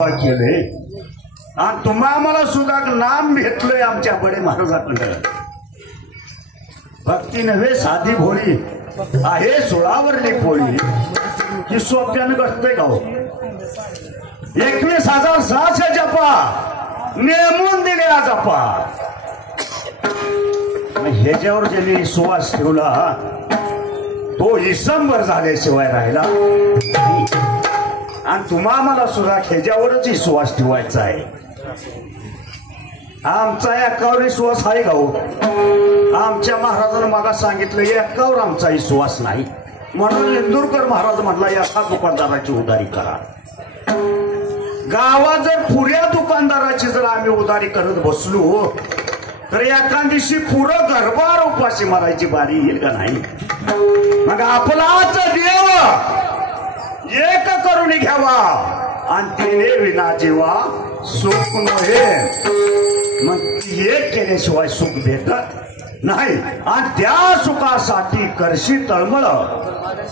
केले आणि तुम्हा आम्हाला सुद्धा नाम घेतलंय आमच्या बडे महाराजाकडे। भक्ती नव्हे साधी भोळी आहे सोळावरली पोळी की सोप्यानं घडतंय गाव 21,600 जपा नेमून दिले जपा। ह्याच्यावर ज्यांनी सुवास ठेवला तो इसंबर झाल्याशिवाय राहिला आणि तुम्हा आम्हाला सुद्धा ह्याच्यावरच विश्वास ठेवायचा आहे। आमचा एकावर विश्वास आहे गाव। आमच्या महाराजांना मागा सांगितलं एकावर आमचा विश्वास नाही म्हणून इंदुरकर महाराज म्हटला एका दुकानदाराची उधारी करा। गावात जर पुऱ्या दुकानदाराची जर आम्ही उधारी करत बसलो तर एका दिवशी पुरं गरबार उपाशी मारायची बारी येईल का नाही। मग आपलाच देव एक करून घ्यावा आणि तिने विना जीवा सुख नव्हे। मग एक केल्याशिवाय सुख भेटत नाही आणि त्या सुखासाठी करशी तळमळ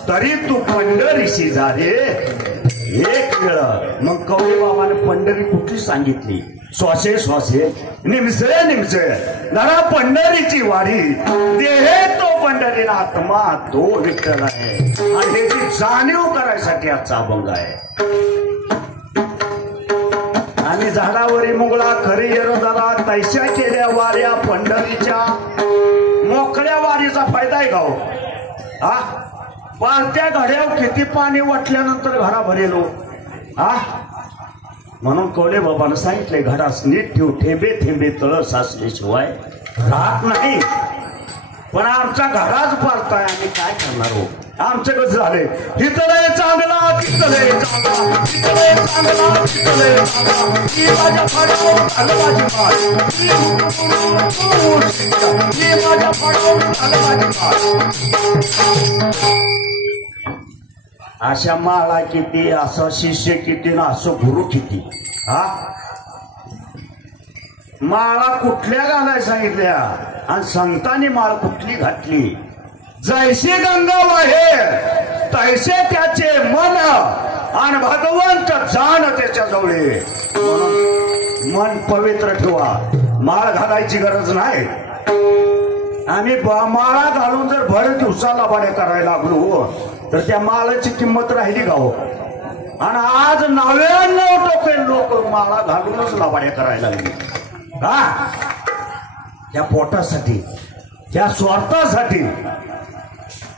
तरी तू पंढरीशी झाले एक वेळ। मग कवळे बाबाने पंढरी कुठली सांगितली श्वासे श्वासे निमसे निमसे जरा पंढरीची वारी देहे तो पंढरी आत्मा तो विठ्ठल आहे आणि ह्याची जाणीव करायसाठी आजचा अभंग आहे। आणि झाडावरी मुगळा खरी येरो झाला तैशा केल्या वाऱ्या पंढरीच्या मोकळ्या वारीचा फायदा आहे गाव। हा पालत्या घड्यावर किती पाणी वाटल्यानंतर घडा भरेलो हा म्हणून कवळे बाबानं सांगितले घडास नीट ठेव थेंबे थेंबे तळ साचल्याशिवाय राहत नाही। पण आमचा घडाच पालताय आम्ही काय करणार हो। आमचं कसं झालंय तिथलंय चांगला तिथलंय चांगला तिथलंय चांगला तिथलंय चांगला ही माझ्या फाडून झालं माझी माळ ही माझ्या फाडून झालं माझी माळ। अशा माळा किती असं शिष्य किती ना असं गुरु किती। हा माळा कुठल्या घालाय सांगितल्या आणि संतांनी माळ कुठली घातली। जैसे गंगा वाहे तैसे त्याचे मन आणि भगवंत जाण त्याच्या जवळे। मन पवित्र ठेवा माळ घालायची गरज नाही। आम्ही माळा घालून जर भर दिवसाला बाड्या करायला लागलो तर त्या माळाची किंमत राहिली गाव। आणि आज 99% लोक माळा घालूनच लावाड्या करायला लागली हा त्या पोटासाठी त्या स्वार्थासाठी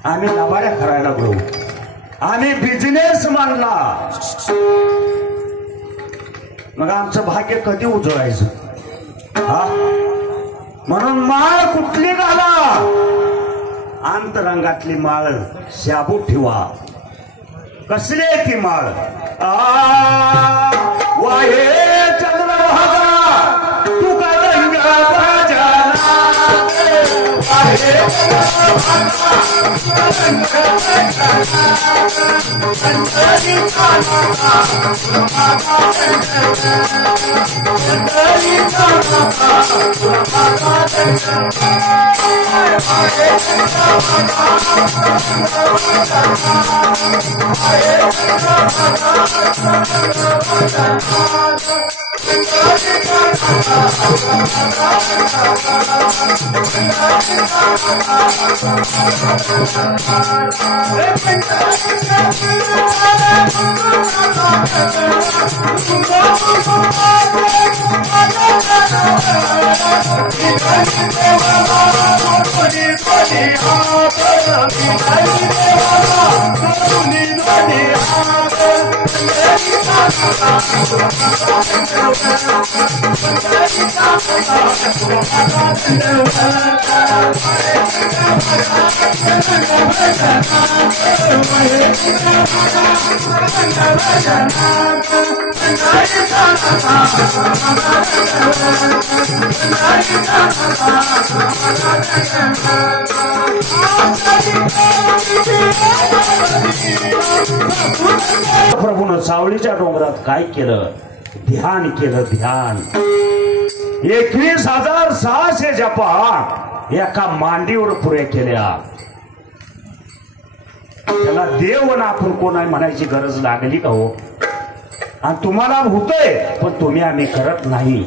आम्ही लावाड्या करायला लागलो। आम्ही बिझनेस मानला मग आमचं भाग्य कधी उजळायचं हा। म्हणून माळ कुठली घाला अंतरंगातली माळ शाबूत ठेवा। कसली आहे ती माळ वाहे चंद्रभागा तू का रंगा प्रभून सावळीच्या डोंगरात काय केलं ध्यान केलं ध्यान। 21,600 जपा एका मांडीवर पुऱ्या केल्या। त्याला देव ना आपण कोण आहे म्हणायची गरज लागली का हो। आणि तुम्हाला होतंय पण तुम्ही आम्ही करत नाही.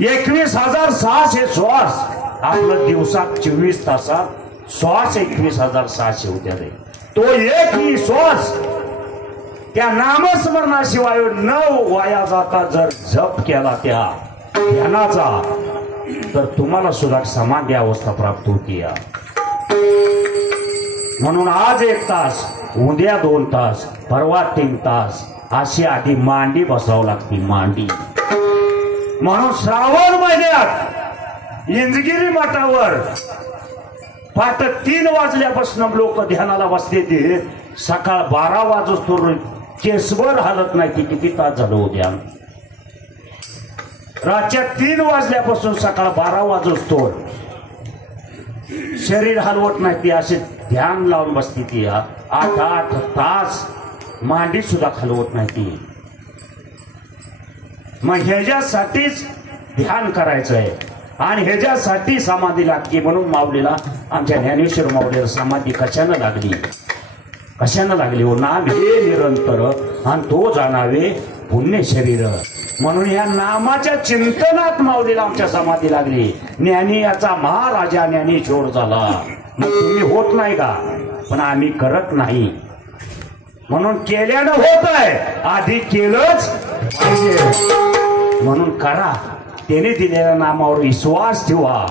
21,600 श्वास आपलं दिवसात 24 तासात श्वास 21,600 होत्या रे. तो एकही श्वास त्या नामस्मरणाशिवाय न वाया जाता जर जप केला त्या ध्यानाचा तर तुम्हाला सुद्धा समाधी अवस्था प्राप्त होती. म्हणून आज 1 तास, उद्या 2 तास, परवा 3 तास अशी आधी मांडी बसावं लागते. मांडी म्हणून श्रावण महिन्यात इंजगिरी मठावर पाट 3 वाजल्यापासून लोक ध्यानाला बसते. ते सकाळ 12 वाजोस्तोवर केसभर हालत नाही. की किती तास झालं उद्या. रातच्या 3 वाजल्यापासून सकाळ 12 वाजोस्तोवर शरीर हलवत नाही. ती असे ध्यान लावून बसते. ती 8 तास मांडी सुद्धा हलवत नाही ती. मग ह्याच्यासाठीच ध्यान करायचं आहे आणि ह्याच्यासाठी समाधी लागते. म्हणून माऊलीला, आमच्या ज्ञानेश्वर माऊलीला समाधी कशानं लागली? कशानं लागली हो? नाम हे निरंतर आणि तो जाणावे पुण्य शरीर. म्हणून या नामाच्या चिंतनात माऊलीला आमच्या समाधी लागली. ज्ञानी याचा महाराजा ज्ञानेश्वर झाला. मग तुम्ही होत नाही का? पण आम्ही करत नाही. म्हणून केल्यानं होत आहे. आधी केलंच पाहिजे. म्हणून करा. त्याने दिलेल्या नामावर विश्वास ठेवा.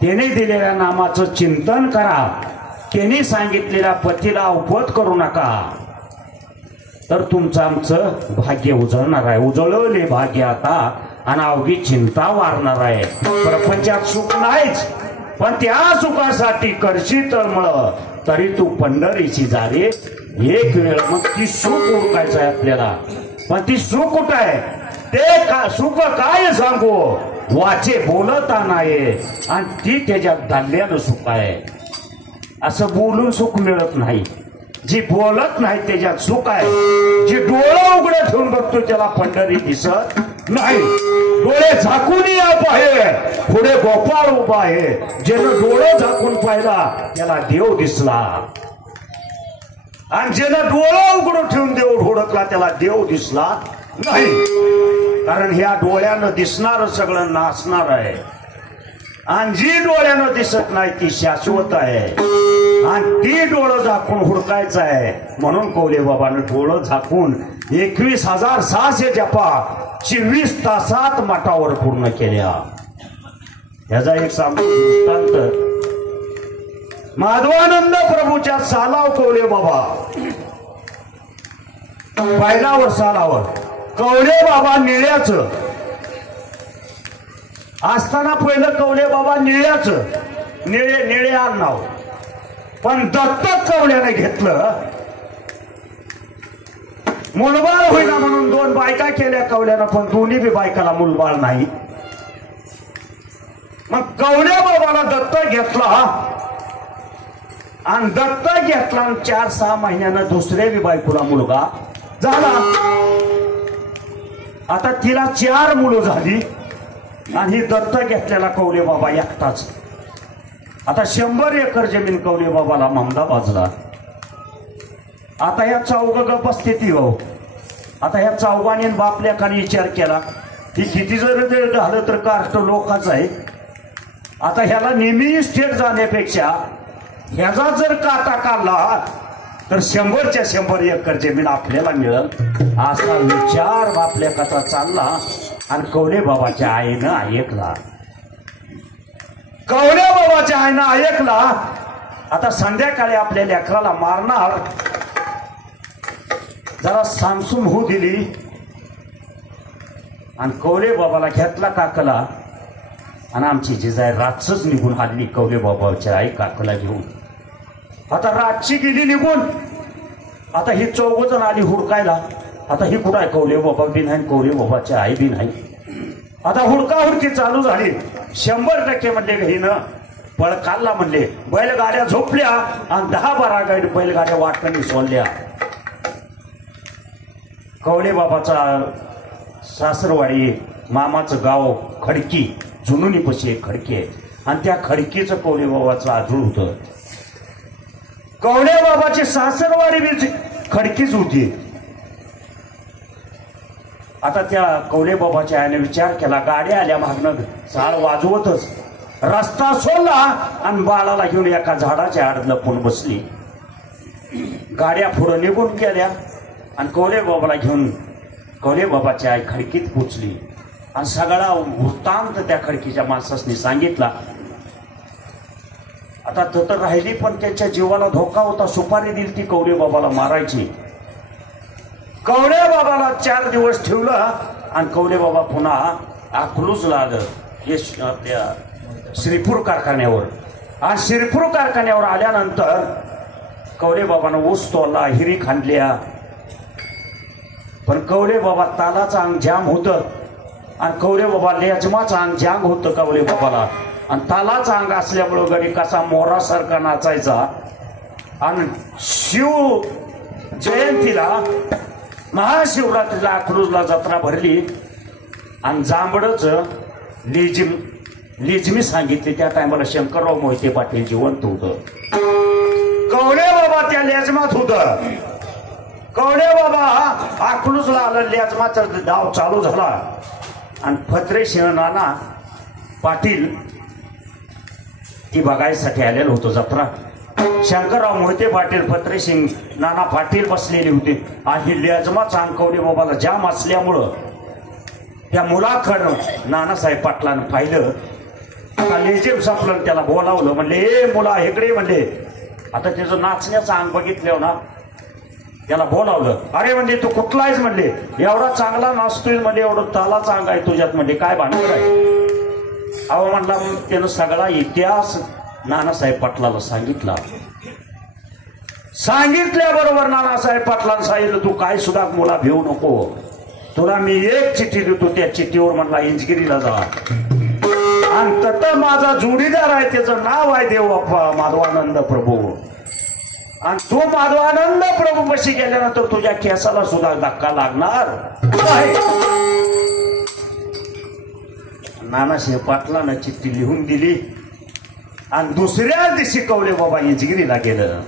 त्याने दिलेल्या नामाचं चिंतन करा. त्याने सांगितलेल्या पतीला अवपत करू नका. तर तुमचं आमचं भाग्य उजळणार आहे. उजळले भाग्य आता आणि अवघी चिंता वारणार आहे. प्रपंचात सुख नाहीच पण त्या सुखासाठी करशी तळमळ तरी तू पंढरीची जारे एक वेळ. मग ती सुख ओळखायचं आहे आपल्याला. पण ती सुख कुठं आहे? ते सुख काय सांगू? वाचे बोलता नाही आणि ती त्याच्यात धाडल्यानं सुख आहे. असं बोलून सुख मिळत नाही. जी बोलत नाही त्याच्यात सुख आहे. जी डोळं उघडं ठेवून बघतो त्याला पंढरी दिसत नाही. डोळे झाकून पाहे पुढे गोपाळ उभा आहे. ज्यानं डोळं झाकून पाहिला त्याला देव दिसला आणि ज्यानं डोळं उघडं ठेवून देव हुडकला त्याला देव दिसला नाही. कारण ह्या डोळ्यानं दिसणार सगळं नासणार आहे आणि जी डोळ्यानं दिसत नाही ती शाश्वत आहे आणि ती डोळं झाकून हुडकायचं आहे. म्हणून कौले बाबानं डोळं झाकून 21,600 जपा 24 तासात मठावर पूर्ण केल्या. याचा एक दृष्टांत माधवानंद प्रभूच्या सालाव कौले बाबा बैलावर सालावर कौले बाबा निळ्याचं असताना पहिलं कौले बाबा निळ्याचं निळे नाव पण दत्तक कवल्याने घेतलं. मुलबाळ होईना म्हणून 2 बायका केल्या कवल्यानं पण दोन्ही बी बायकाला मुलबाळ नाही. मग कवल्या बाबाला दत्तक घेतला आणि दत्तक घेतला 4-6 महिन्यानं दुसऱ्या बी बायकोला मुलगा झाला. आता तिला 4 मुलं झाली आणि ही दत्तक घेतलेला कौले बाबा एकटाच. आता 100 एकर जमीन कौले बाबाला ममदा बाजला. आता ह्या चौघ गप बसते ती हो. आता ह्या चौघाने बापल्याखाली विचार केला की किती जर झालं तर काष्ट लोकांच आहे. आता ह्याला नेहमी स्टेट जाण्यापेक्षा ह्याचा जर काटा काढला तर 100च्या 100 एकर जमीन आपल्याला मिळेल असा विचार बापल्या कथा चालला आणि कौले बाबाच्या आईनं ऐकला. कौल्या बाबाच्या आईनं ऐकला. आता संध्याकाळी आपल्या लेकराला मारणार जरा सामसूम होऊ दिली आणि कौले बाबाला घेतला काकला आणि आमची जिजाई रातच निघून हल्ली कौले बाबाच्या आई काकला घेऊन. आता रातची गेली निघून. आता ही 4 जण आली हुडकायला. आता ही कुठं आहे? कौले बाबा बी नाही कौले बाबाची आई बी नाही. आता हुडका हुडकी चालू झाली. 100% म्हणले हिनं पळ काढला म्हणले. बैलगाड्या झोपल्या आणि 10-12 गाडी बैलगाड्या वाटणी सोडल्या. कौले बाबाचा सासरवाडी मामाचं गाव खडकी जुनुनी पशी एक खडकी आहे आणि त्या खडकीचं कौले बाबाचं आजूळ होतं. कौले बाबाची सासरवाडी बी खडकीच होती. आता त्या कवले बाबाच्या आईने विचार केला, गाड्या आल्या मागणं, झाड वाजवतच रस्ता सोडला आणि बाळाला घेऊन एका झाडाच्या आड लपून बसली. गाड्या पुढे निघून गेल्या आणि कवले बाबाला घेऊन कवले बाबाची आई खडकीत पोचली आणि सगळा वृत्तांत त्या खडकीच्या माणसाने सांगितला. आता तर राहिली, पण त्यांच्या जीवाला धोका होता. सुपारी दिली ती कवले बाबाला मारायची. कवले बाबाला 4 दिवस ठेवलं आणि कवले बाबा पुन्हा अकलूजला आलं, हे आपल्या श्रीपूर कारखान्यावर. आणि श्रीपूर कारखान्यावर आल्यानंतर कवले बाबानं ऊस तोडला, हिरी खांदल्या. पण कवले बाबा तालाचं अंग जाम होतं आणि कवले बाबा लेजमाचं अंग जाम होतं कवले बाबाला. आणि तालाचं अंग असल्यामुळं गडी कसा मोरासारखा नाचायचा. आणि शिव जयंतीला महाशिवरात्रीला अकलूजला जत्रा भरली आणि जांभळच लेझिमी सांगितली. त्या टायमाला शंकरराव मोहिते पाटील जिवंत होतं. कवले बाबा त्या लेजमात होत. कवले बाबा अकलूजला आलं, लेजमाचा डाव चालू झाला आणि फत्रे सिंह नाना पाटील ती बघायसाठी आलेलं होतं जत्रा. शंकरराव मोहिते पाटील, फत्रे सिंग नाना पाटील बसलेले होते आणि लेजमाचा अंग कवले बाबाला जाम असल्यामुळं त्या मुलाकडं नानासाहेब पाटलानं पाहिलं. आता लेझिम संपलं, त्याला बोलावलं. म्हणले, ए मुला इकडे. म्हणले, आता त्याचं नाचण्याचं अंग बघितलं ना, त्याला बोलावलं. अरे म्हणजे तू कुठला आहेस? म्हणले, एवढा चांगला नाचतोय. म्हणजे एवढं तालाचा अंग आहे तुझ्यात. म्हणजे काय भांडवल आहे? अहो म्हणला, त्यानं सगळा इतिहास नानासाहेब पाटलाला सांगितला. सांगितल्याबरोबर नानासाहेब पाटलांना सांगितलं, तू काय सुद्धा मुला भिवू नको, तुला मी एक चिठ्ठी देतो. त्या चिठ्ठीवर म्हणला इंचगिरीला जा आणि तत माझा जोडीदार आहे, त्याचं नाव आहे देवबाप्पा माधवानंद प्रभू. आणि तू माधवानंद प्रभू पशी गेल्यानंतर तुझ्या केसाला सुद्धा धक्का लागणार आहे. नानासाहेब पाटलानं चिठ्ठी लिहून दिली आणि दुसऱ्या दिवशी कवले बाबा इंचगिरीला गेलं.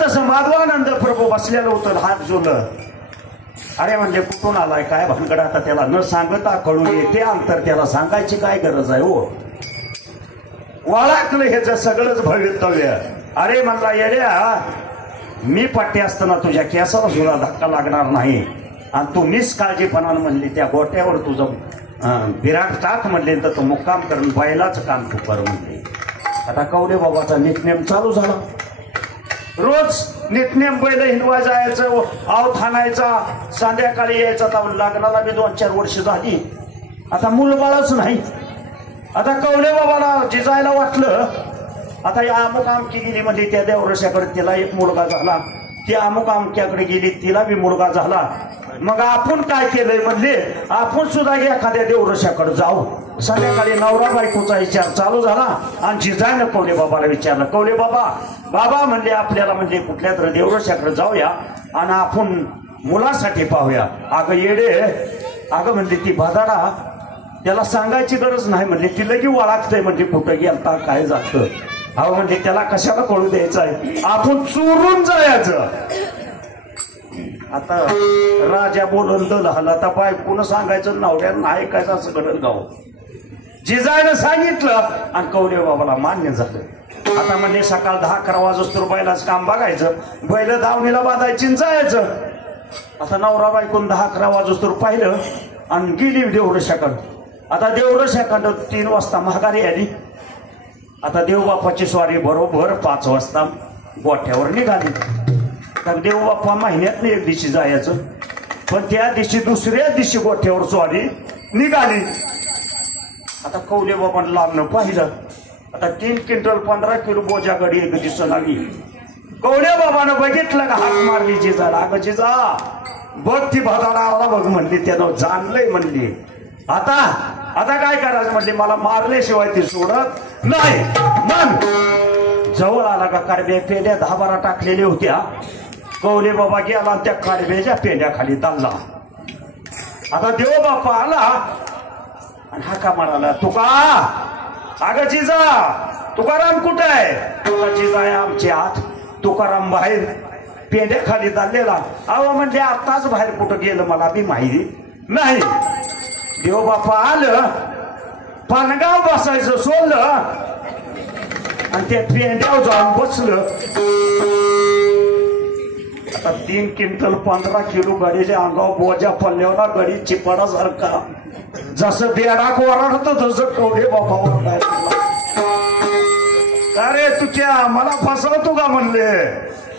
तसं माधवानंद प्रभू बसलेलं होतं, हात जोडलं. अरे म्हणजे कुठून आलाय, काय भानगड? आता त्याला न सांगता कळून येते अंतर, त्याला सांगायची काय गरज आहे हो? वाळाकलं ह्याचं सगळंच भवितव्य. अरे म्हणला, येड्या, मी पाठी असताना तुझ्या केसाला सुद्धा धक्का लागणार नाही आणि तू निष्काळजीपणानं म्हणली त्या गोट्यावर तुझं विराट टाक म्हणले, तर तो मुक्काम करून बैलाचं काम तू कर म्हणले. आता कवले बाबाचा नितनेम चालू झाला. रोज नितनेम बैल हिंदवा जायचं, आव थानायचा, संध्याकाळी यायचा. तर लग्नाला बी 2-4 वर्ष झाली. आता मुलबाळच नाही. आता कवले बाबाला जिजायला वाटलं, आता या अमुक आमकी गेली म्हणजे त्या देवरशाकडे, तिला एक मुलगा झाला. ती अमुक आमक्याकडे गेली, तिला बी मुलगा झाला. मग आपण काय केलंय म्हणले, आपण सुद्धा एखाद्या देवरशाकडे जाऊ. संध्याकाळी नवरा बायकोचा विचार चालू झाला आणि जिजायनं कवले बाबाला विचारलं, कवले बाबा म्हणले, आपल्याला म्हणजे कुठल्या तरी देवरशाकडे जाऊया आणि आपण मुलासाठी पाहूया. अगं येडे, अगं म्हणले, ती भादाडा, त्याला सांगायची गरज नाही म्हणले, ती लगी वळखतंय म्हणजे कुठं गेलता काय जातं. अहो म्हणजे त्याला कशाला कळू द्यायचं आहे, आपण चोरून जायचं. आता राजा बोलून दल आता बायकोनं सांगायचं, नवऱ्यानं ऐकायचं, असं घडत गाव. जिजायनं सांगितलं आणि कवले बाबाला मान्य झालं. आता म्हणजे सकाळ 10-11 वाजता बैलाच काम बघायचं, बैल दावणीला बांधायची जायचं. आता नवरा बायकोन 10-11 वाजता पाहिलं आणि गेली देवरशाकडं. आता देवरशाकडं 3 वाजता माघारी आली. आता देवबापाची स्वारी बरोबर 5 वाजता गोठ्यावर निघाली. तर देवबाप्पा महिन्यात 1 दिवशी जायचं, पण त्या दिवशी दुसऱ्या दिवशी गोठ्यावर स्वारी निघाली. आता कवले बाबांना लांबनं पाहिलं. आता 3 क्विंटल 15 किलो बोजा गडी एक दिवस लागली. कवले बाबानं बघितलं का हाक मारली जिजाला, अगं जिजा बघ ती भादाडा बघ म्हणली, त्यानं जाणलंय म्हणली. आता काय करायचं म्हणले, मला मारल्याशिवाय ती सोडत नाही. मग जवळ आला का कडब्या पेंड्या 10-12 टाकलेल्या होत्या. कवले बाबा गेला त्या कडब्याच्या पेंड्या खाली चालला. आता देव बाप्पा आला आणि हाका माराला, तुका, अगं जिजा तुकाराम कुठं आहे? तुका जिजा आहे आमचे आत, तुकाराम बाहेर. पेंड्या खाली चाललेला. अहो म्हणजे आताच बाहेर कुठं गेलं मला बी माहिती नाही. देव बापा आलं, पानगाव बसायचं सोडलं आणि त्या पेंड्यावर जाऊन बसलं. आता 3 क्विंटल 15 किलो गाडीच्या अंगावर बोजा पडल्यावर गाडी चिपाडासारखा जसं बेडाक वराडत तसं कवडे बापावर. अरे तुझ्या मला फसवतो का म्हणले.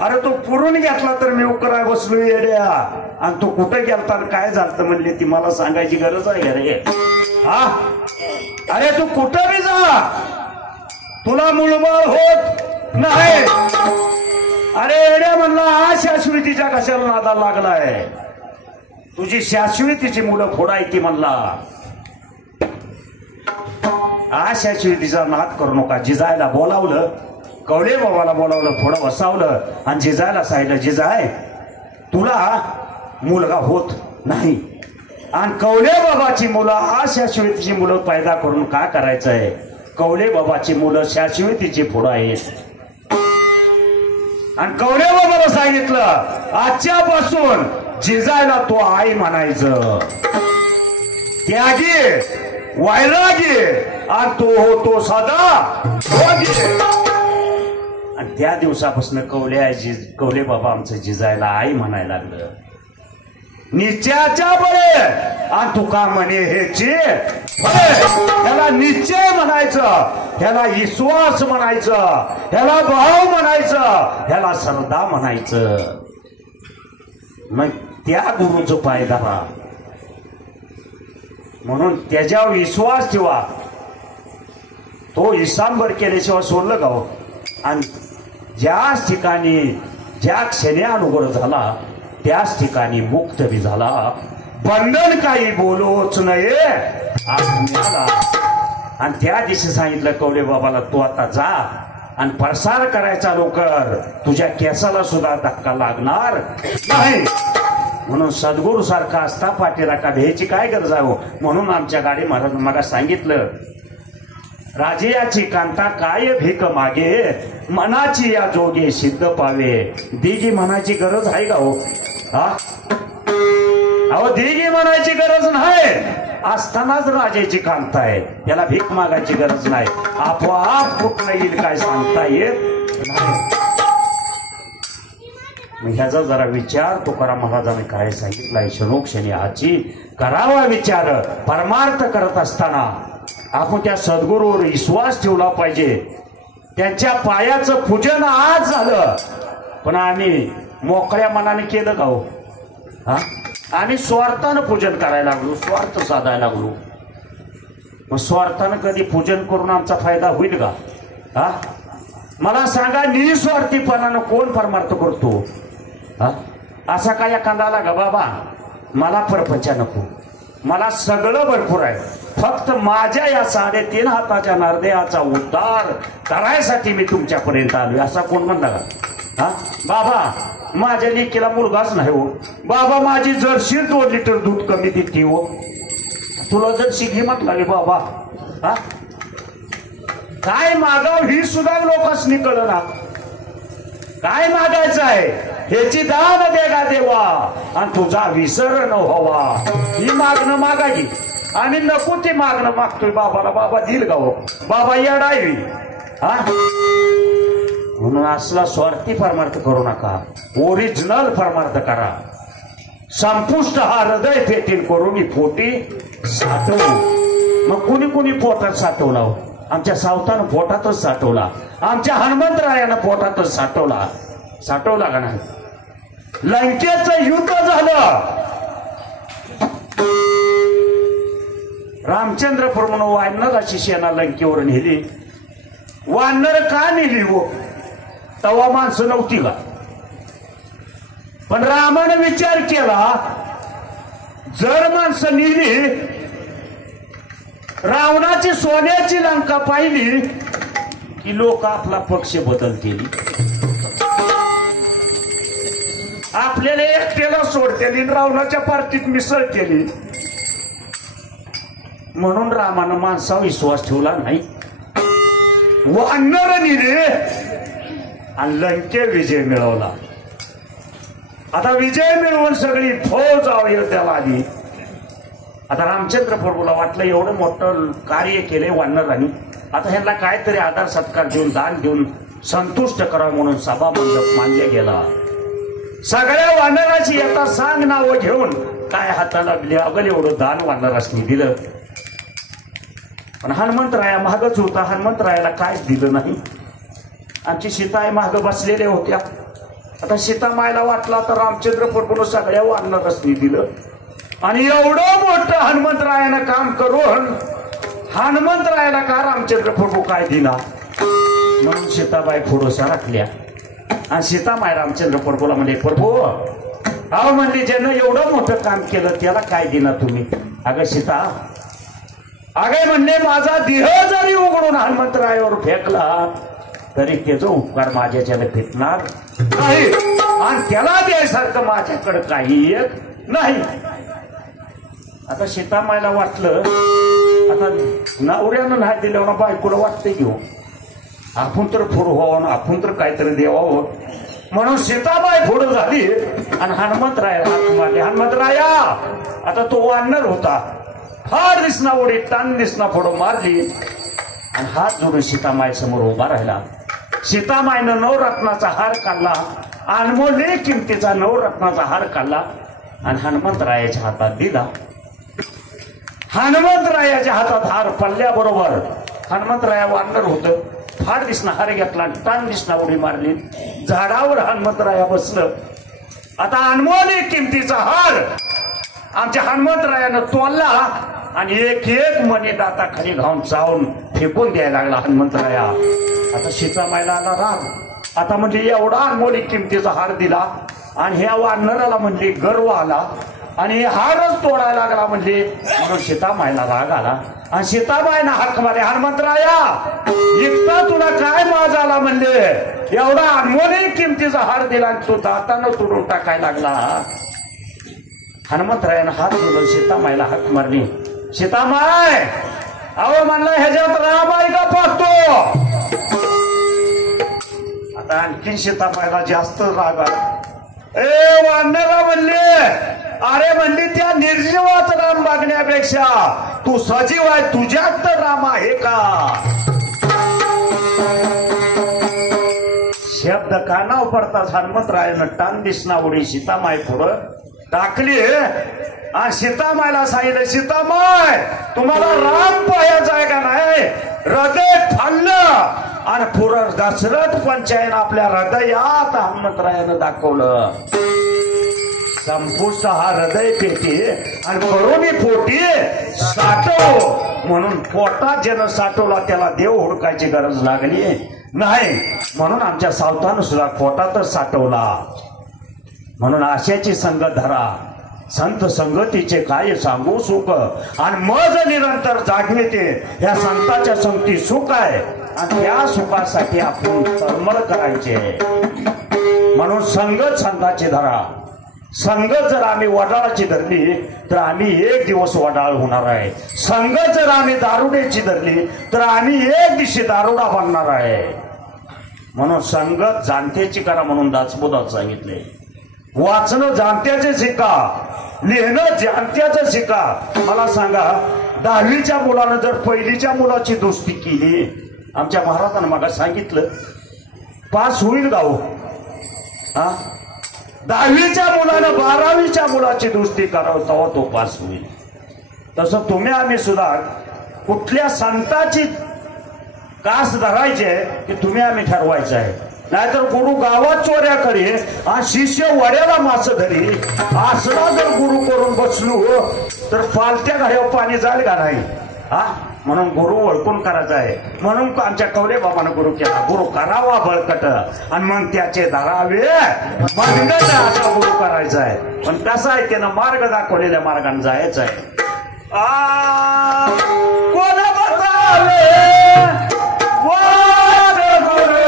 अरे तो पुरून घेतला तर मी उकराय बसलो येड्या. आणि तो कुठे गेलता काय झालं म्हणले ती मला सांगायची गरज आहे का रे. हा अरे तू कुठं बी जा तुला मुळबळ होत नाही. अरे येड्या म्हणला हा शाश्वतीच्या कशाला नादा लागलाय. तुझी शाश्वतीची मुलं फोडायची म्हणला. हा शाश्वतीचा नाद करू नका. जिजायला बोलावलं, कवळे बाबाला बोलावलं, थोडं वसावलं आणि जिजायला सांगितलं जिजाय तुला मुलगा होत नाही आणि कवळे बाबाची मुलं हा शाश्वतीची मुलं पैदा करून का करायचंय. कवळे बाबाची मुलं शाश्वतीची पुढं आहेत. आणि कवळे बाबाला सांगितलं आजच्यापासून जिजायला तो आई म्हणायचं. त्यागी वैरागी आणि तो होतो साधा. आणि त्या दिवसापासून कवळे बाबा आमचं जिजायला आई म्हणायला लागलं. निश्चयाच्या बळे आणि तुका म्हणे हेची ह्याला निश्चय म्हणायचं, ह्याला विश्वास म्हणायचं, ह्याला भाव म्हणायचं, ह्याला श्रद्धा म्हणायचं. मग त्या गुरुचं पाय धरा. म्हणून त्याच्यावर विश्वास ठेवा. तो इसांबर केल्याशिवाय सोडलं गाव. आणि ज्याच ठिकाणी ज्या क्षणी अनुग्रह झाला त्याच ठिकाणी मुक्त बी झाला. बंधन काही बोलोच नये आज्ञाला. आणि त्या दिवशी सांगितलं कवळे बाबाला तू आता जा आणि प्रसार करायचा लवकर. तुझ्या केसाला सुद्धा धक्का लागणार नाही. म्हणून सद्गुरू सारखा असता पाठीराखा भ्यायची काय गरज आहे. म्हणून आमच्या गाडी महाराज मला सांगितलं राजयाची कांता काय भीक मागे मनाची या जोगे सिद्ध पावे. दिगी म्हणायची गरज आहे का हो. हा अहो दिगी म्हणायची गरज नाही. असतानाच राजाची कांता आहे. त्याला भीक मागायची गरज नाही. आपोआप कुठं येईल काय सांगता येत नाही. ह्याचा जरा विचार तुकाराम महाराजांनी काय सांगितलाय. क्षणोक्षणी आजी करावा विचार. परमार्थ करत असताना आपण त्या सद्गुरूवर विश्वास ठेवला पाहिजे. त्यांच्या पायाचं पूजन आज झालं पण आम्ही मोकळ्या मनाने केलं का हो. हा आम्ही स्वार्थानं पूजन करायला लागलो, स्वार्थ साधायला लागलो. मग स्वार्थानं कधी पूजन करून आमचा फायदा होईल का. हा मला सांगा निस्वार्थीपणानं कोण परमार्थ करतो. हा असा काय एखादाला गा बाबा मला परपंच नको, मला सगळं भरपूर आहे, फक्त माझ्या या 3.5 हाताच्या नारदेहाचा उद्धार करायसाठी मी तुमच्यापर्यंत आलोय असा कोण म्हणला का. हा बाबा माझ्या लेकीला मुलगाच नाही हो. बाबा माझी जर्सी 2 लिटर दूध कमी देते हो. तुला जर्सी घे म्हटला रे बाबा. हा काय मागाव ही सुद्धा लोकांनी कळलं ना. काय मागायचं आहे ह्याची दान देगा देवा आणि तुझा विसर न व्हावा. ही मागणं मागायची आणि नको ती मागणं मागतोय बाबाला. बाबा दिल गाव बाबा येडावी. हा म्हणून असला स्वार्थी परमार्थ करू नका. ओरिजिनल परमार्थ करा. संपुष्ट हा हृदय फेटील करून पोटी साठवू. मग कुणी कुणी पोटात साठवला हो. आमच्या सावतानं पोटातच साठवला. आमच्या हनुमंतरायानं पोटातच साठवला. साठवला का नाही. लंकेचं युद्ध झालं. रामचंद्रपूर म्हणून वानराची सेना लंकेवर नेली. वानर का नेली हो. तवा माणसं नव्हती का. पण रामाने विचार केला जर माणसं नेली, रावणाची सोन्याची लंका पाहिली की लोक आपला पक्ष बदलतील. आपल्याला एकट्याला सोडतेली, रावणाच्या पार्टीत मिसळतेली. म्हणून रामानं माणसावर विश्वास ठेवला नाही. वानर नेले आणि लंके विजय मिळवला. आता विजय मिळवून सगळी फौज अयोध्येला आली. आता रामचंद्र प्रभूला वाटलं एवढं मोठं कार्य केले वानरांनी, आता ह्यांना काहीतरी आदर सत्कार देऊन दान देऊन संतुष्ट करावं म्हणून सभा मंडप मानले गेला. सगळ्या वानराची येता सांग नावं घेऊन काय हाताला लागलं एवढं दान वानरासनी दिलं. पण हनुमंतराया महागच होता, हनुमंतरायाला काहीच दिलं नाही. आमची सीताई महाग बसलेल्या होत्या. आता सीतामायला वाटला तर रामचंद्र प्रभूनं सगळ्या वानरासनी दिलं आणि एवढं मोठं हनुमंतरायानं काम करून हनुमंतरायाला का रामचंद्र प्रभू काय दिला म्हणून सीताबाई थोडंसं राखल्या. आणि सीतामाय रामचंद्र प्रभूला म्हणजे प्रभू अहो म्हणली ज्यानं एवढं मोठं काम केलं त्याला काय दिना तुम्ही. अगं सीता अगं म्हणले माझा देह जरी उघडून हनुमंतरायावर फेकला तरी त्याचा उपकार माझ्याच्याला फेकणार नाही आणि त्याला द्यायसारखं माझ्याकडे काही येत नाही. आता सीतामायला वाटलं आता नवऱ्यानं नाही दिलं बायकोला वाटते घेऊ आपण तर पुढं व्हावं आपण तर काहीतरी देवावं म्हणून सीताबाई पुढं झाली आणि हनुमंतराया हात मारले. हनुमंतराया आता तो वानर होता फार दिसना उडी तान दिसना पुढं मारली आणि हात जोडून सीतामाई समोर उभा राहिला. सीतामाईनं नवरत्नाचा हार काढला, अनमोल किमतीचा नवरत्नाचा हार काढला आणि हनुमंतरायाच्या हातात दिला. हनुमंतरायाच्या हातात हार पडल्याबरोबर हनुमंतराया वानर होतं फार दिसना हार घेतला तान दिसना उडी मारली. झाडावर हनुमंतराया बसलं. आता अनमोल किमतीचा हार आमच्या हनुमंतरायानं तोडला आणि एक एक मणी दाताखाली घाऊन चावून फेकून द्यायला लागला हनुमंतराया. आता सीतामाईला आला राग. आता म्हणजे एवढा अनमोल किमतीचा हार दिला आणि ह्या वानराला म्हणजे गर्व आला आणि हारच तोडायला लागला म्हणजे म्हणून सीतामाईला राग आला आणि सीताबाईनं हाक मारले हनुमंतराया इतका तुला काय माज आला म्हणले एवढा अनमोल किमतीचा हार दिला आणि तो दातानं तोडून टाकायला लागला. हनुमंतरायानं हात जोडून सीतामाईला हाक मारली. सीतामाय अहो म्हणला ह्याच्यात राम आहे का पाहतो. आता आणखी सीतामाईला जास्त राग आला. ए वानरा म्हणले अरे म्हणली त्या निर्जीवात राम मागण्यापेक्षा तू सजीव आहे तुझ्यात तर राम आहे का. शब्द कानावर पडताच हनुमंतरायानं टान दिसना उडी सीतामाई पुढं टाकली आणि सीतामाईला सांगितलं सीतामाय तुम्हाला राम पाहायचा आहे का नाही. हृदय फाडलं आणि पुरं दशरथ पंचायन आपल्या हृदयात हनुमंतरायानं दाखवलं. संपुष्ट हा हृदय पेटी आणि करोनी पोटी साठव म्हणून पोटात ज्यानं साठवला त्याला देव हुडकायची गरज लागली नाही म्हणून आमच्या सावतानं सुद्धा पोटातच साठवला. म्हणून आशाची संगत धरा संत संगतीचे काय सांगू सुख आणि मज निरंतर जागविते या संताच्या संगती सुख आहे आणि त्या सुखासाठी आपण तळमळ करायचे. म्हणून संगत संताची धरा. संगत जर आम्ही वडाळाची धरली तर आम्ही एक दिवस वडाळ होणार आहे. संगत जर आम्ही दारुड्याची धरली तर आम्ही एक दिवशी दारुडा बनणार आहे. म्हणून संगत जाणत्याची करा म्हणून दासबोधात सांगितले. वाचणं जाणत्याचे शिका लिहिणं जाणत्याचं शिका. मला सांगा 10वीच्या मुलानं जर पहिलीच्या मुलाची दोस्ती केली आमच्या महाराजांना मला सांगितलं पास होईल गाव. 10वीच्या मुलानं 12वीच्या मुलाची दोस्ती करावं तेव्हा तो पास होईल. तसं तुम्ही आम्ही सुद्धा कुठल्या संताची कास धरायचे की तुम्ही आम्ही ठरवायचं आहे. नाहीतर गुरु गावात चोऱ्या करी आणि शिष्य वड्याला मास धरी असला जर गुरु करून बसलो तर पालत्या घाड्यावर पाणी जाईल का नाही. म्हणून गुरु ओळखून करायचा आहे. म्हणून आमच्या कवरे बाबानं गुरु केला. गुरु करावा बळकट आणि मग त्याचे धरावे मनगट असा गुरु करायचा आहे. पण कसं आहे त्यानं मार्ग दाखवलेल्या मार्गाने जायचं आहे. कोण बतावे कोण बतावे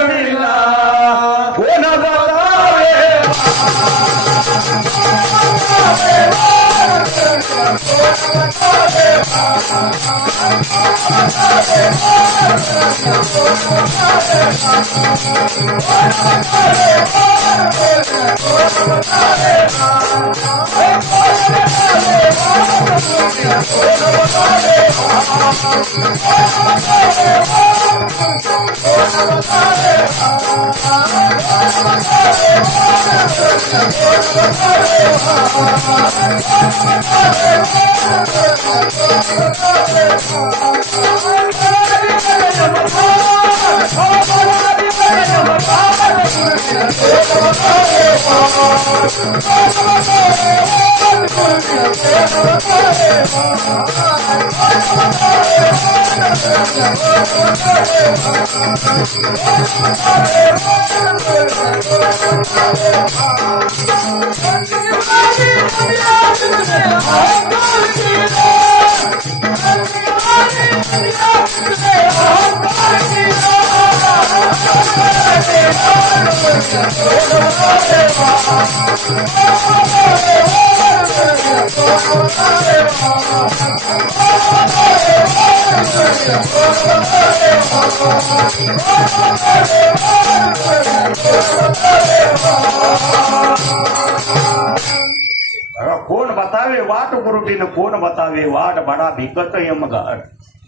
कोण बतावे वाट गुरु बिन कोण बतावे वाट बडा भिकत यमगाड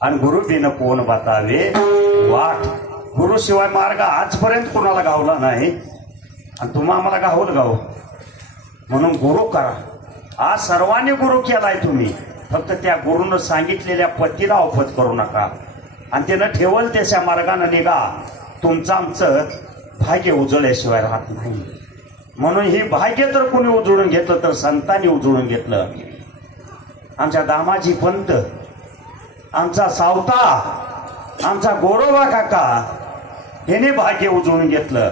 आणि गुरु बिन कोण बतावे वाट. गुरुशिवाय मार्ग आजपर्यंत कोणाला गावला नाही आणि तुम्हा आम्हाला गावल गाव म्हणून गुरु करा. आज सर्वांनी गुरु केलाय तुम्ही, फक्त त्या गुरुनं सांगितलेल्या पतीला अवफत करू नका आणि त्यानं ठेवल त्याच्या मार्गाने निघा. तुमचं आमचं भाग्य उजळल्याशिवाय राहत नाही. म्हणून ही भाग्य तर कोणी उजळून घेतलं तर संतांनी उजळून घेतलं. आमच्या दामाजी पंत, आमचा सावता, आमचा गोरोबा काका याने भाग्य उजळून घेतलं.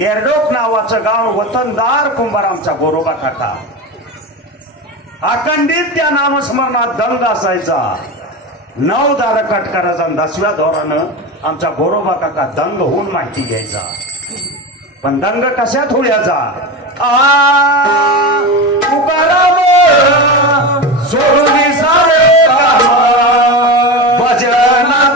एरडोक नावाचं गाव वतनदार कुंभार आमचा गोरोबा काका अखंडित त्या नामस्मरणात दंग असायचा. 9 दार कट करायचा. 10व्या दोरानं आमचा गोरोबा काका दंग होऊन माहिती घ्यायचा. पण दंग कशात होण्याचा? तुकाराम सोडून सारे भजनात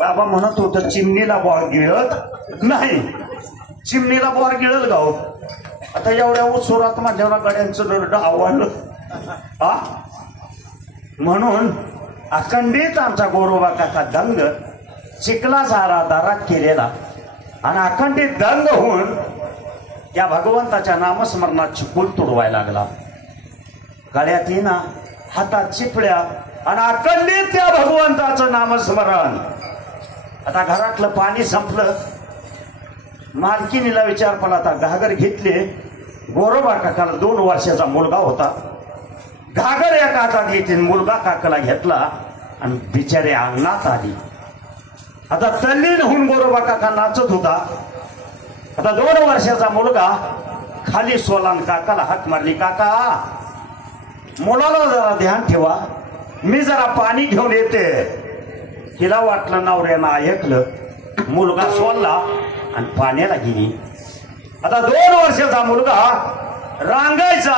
बाबा म्हणत होत चिमणीला बोर गिळत नाही, चिमणीला बोर गिळल गाव. आता एवढ्या उचोरात माझ्या गड्यांचं दरड आवडलं हा. म्हणून अखंडित आमचा गोरोबा काका दंग चिखला सारा दारात केलेला आणि अखंडित दंग होऊन त्या भगवंताच्या नामस्मरणात चिपूल तुडवायला लागला. गळ्यात येणा, हातात चिपळ्या आणि अखंडित त्या भगवंताचं नामस्मरण. आता घरातलं पाणी संपलं. मालकीनीला विचार पडला. आता घागर घेतले. गोरोबा काकाला 2 वर्षाचा मुलगा होता. घागर एका हातात घेतली, मुलगा काकाला घेतला आणि बिचारे अंगणात आली. आता तल्लीन होऊन गोरोबा काका नाचत होता. आता 2 वर्षाचा मुलगा खाली सोलान काकाला हाक मारली, काका मुलाला जरा ध्यान ठेवा, मी जरा पाणी घेऊन येते. तिला वाटलं नवऱ्यानं ऐकलं. मुलगा सोडला आणि पाण्याला गेली. आता 2 वर्षाचा मुलगा रांगायचा,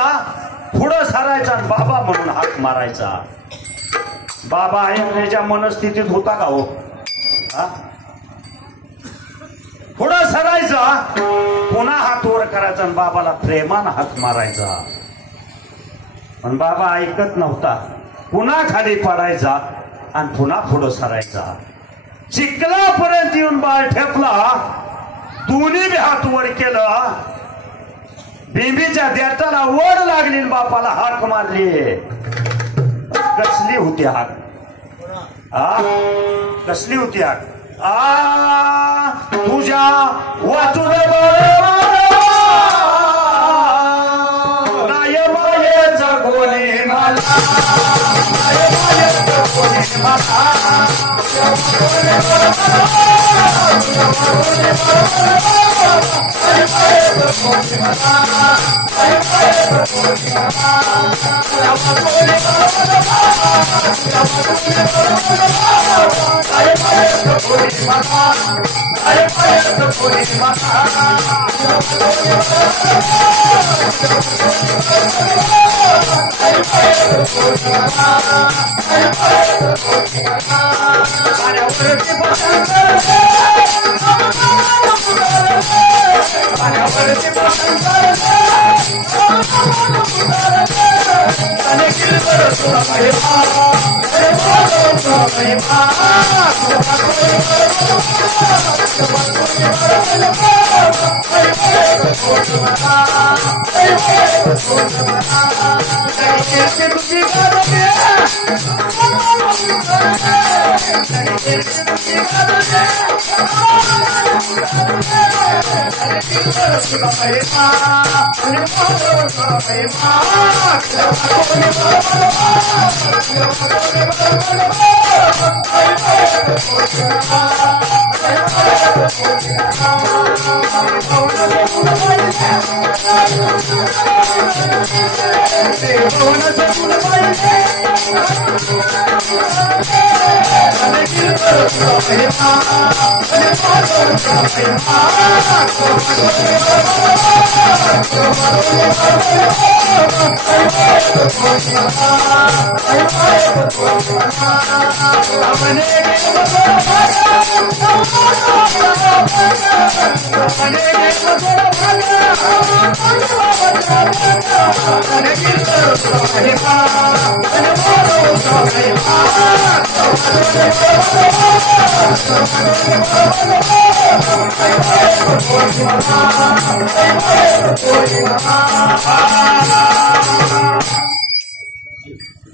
पुढं सारायचा आणि बाबा म्हणून हाक मारायचा. बाबा ऐकण्याच्या मनस्थितीत होता का हो? पुढं सरायचा, पुन्हा हात वर करायचा आणि बाबाला प्रेमानं हाक मारायचा. पण बाबा ऐकत नव्हता. पुन्हा खाली पडायचा आणि पुन्हा पुढं सरायचा. चिखलापर्यंत येऊन बाळ ठेपला. दोन्ही बी हात वर केलं. बिंबीच्या देठाला वर लागली. बापाला हाक मारली. कसली होती हाक? कसली होती हाक? तुझ्या वाचून नाय मायेचा कोणी मला, नाय मायेचा कोणी मला,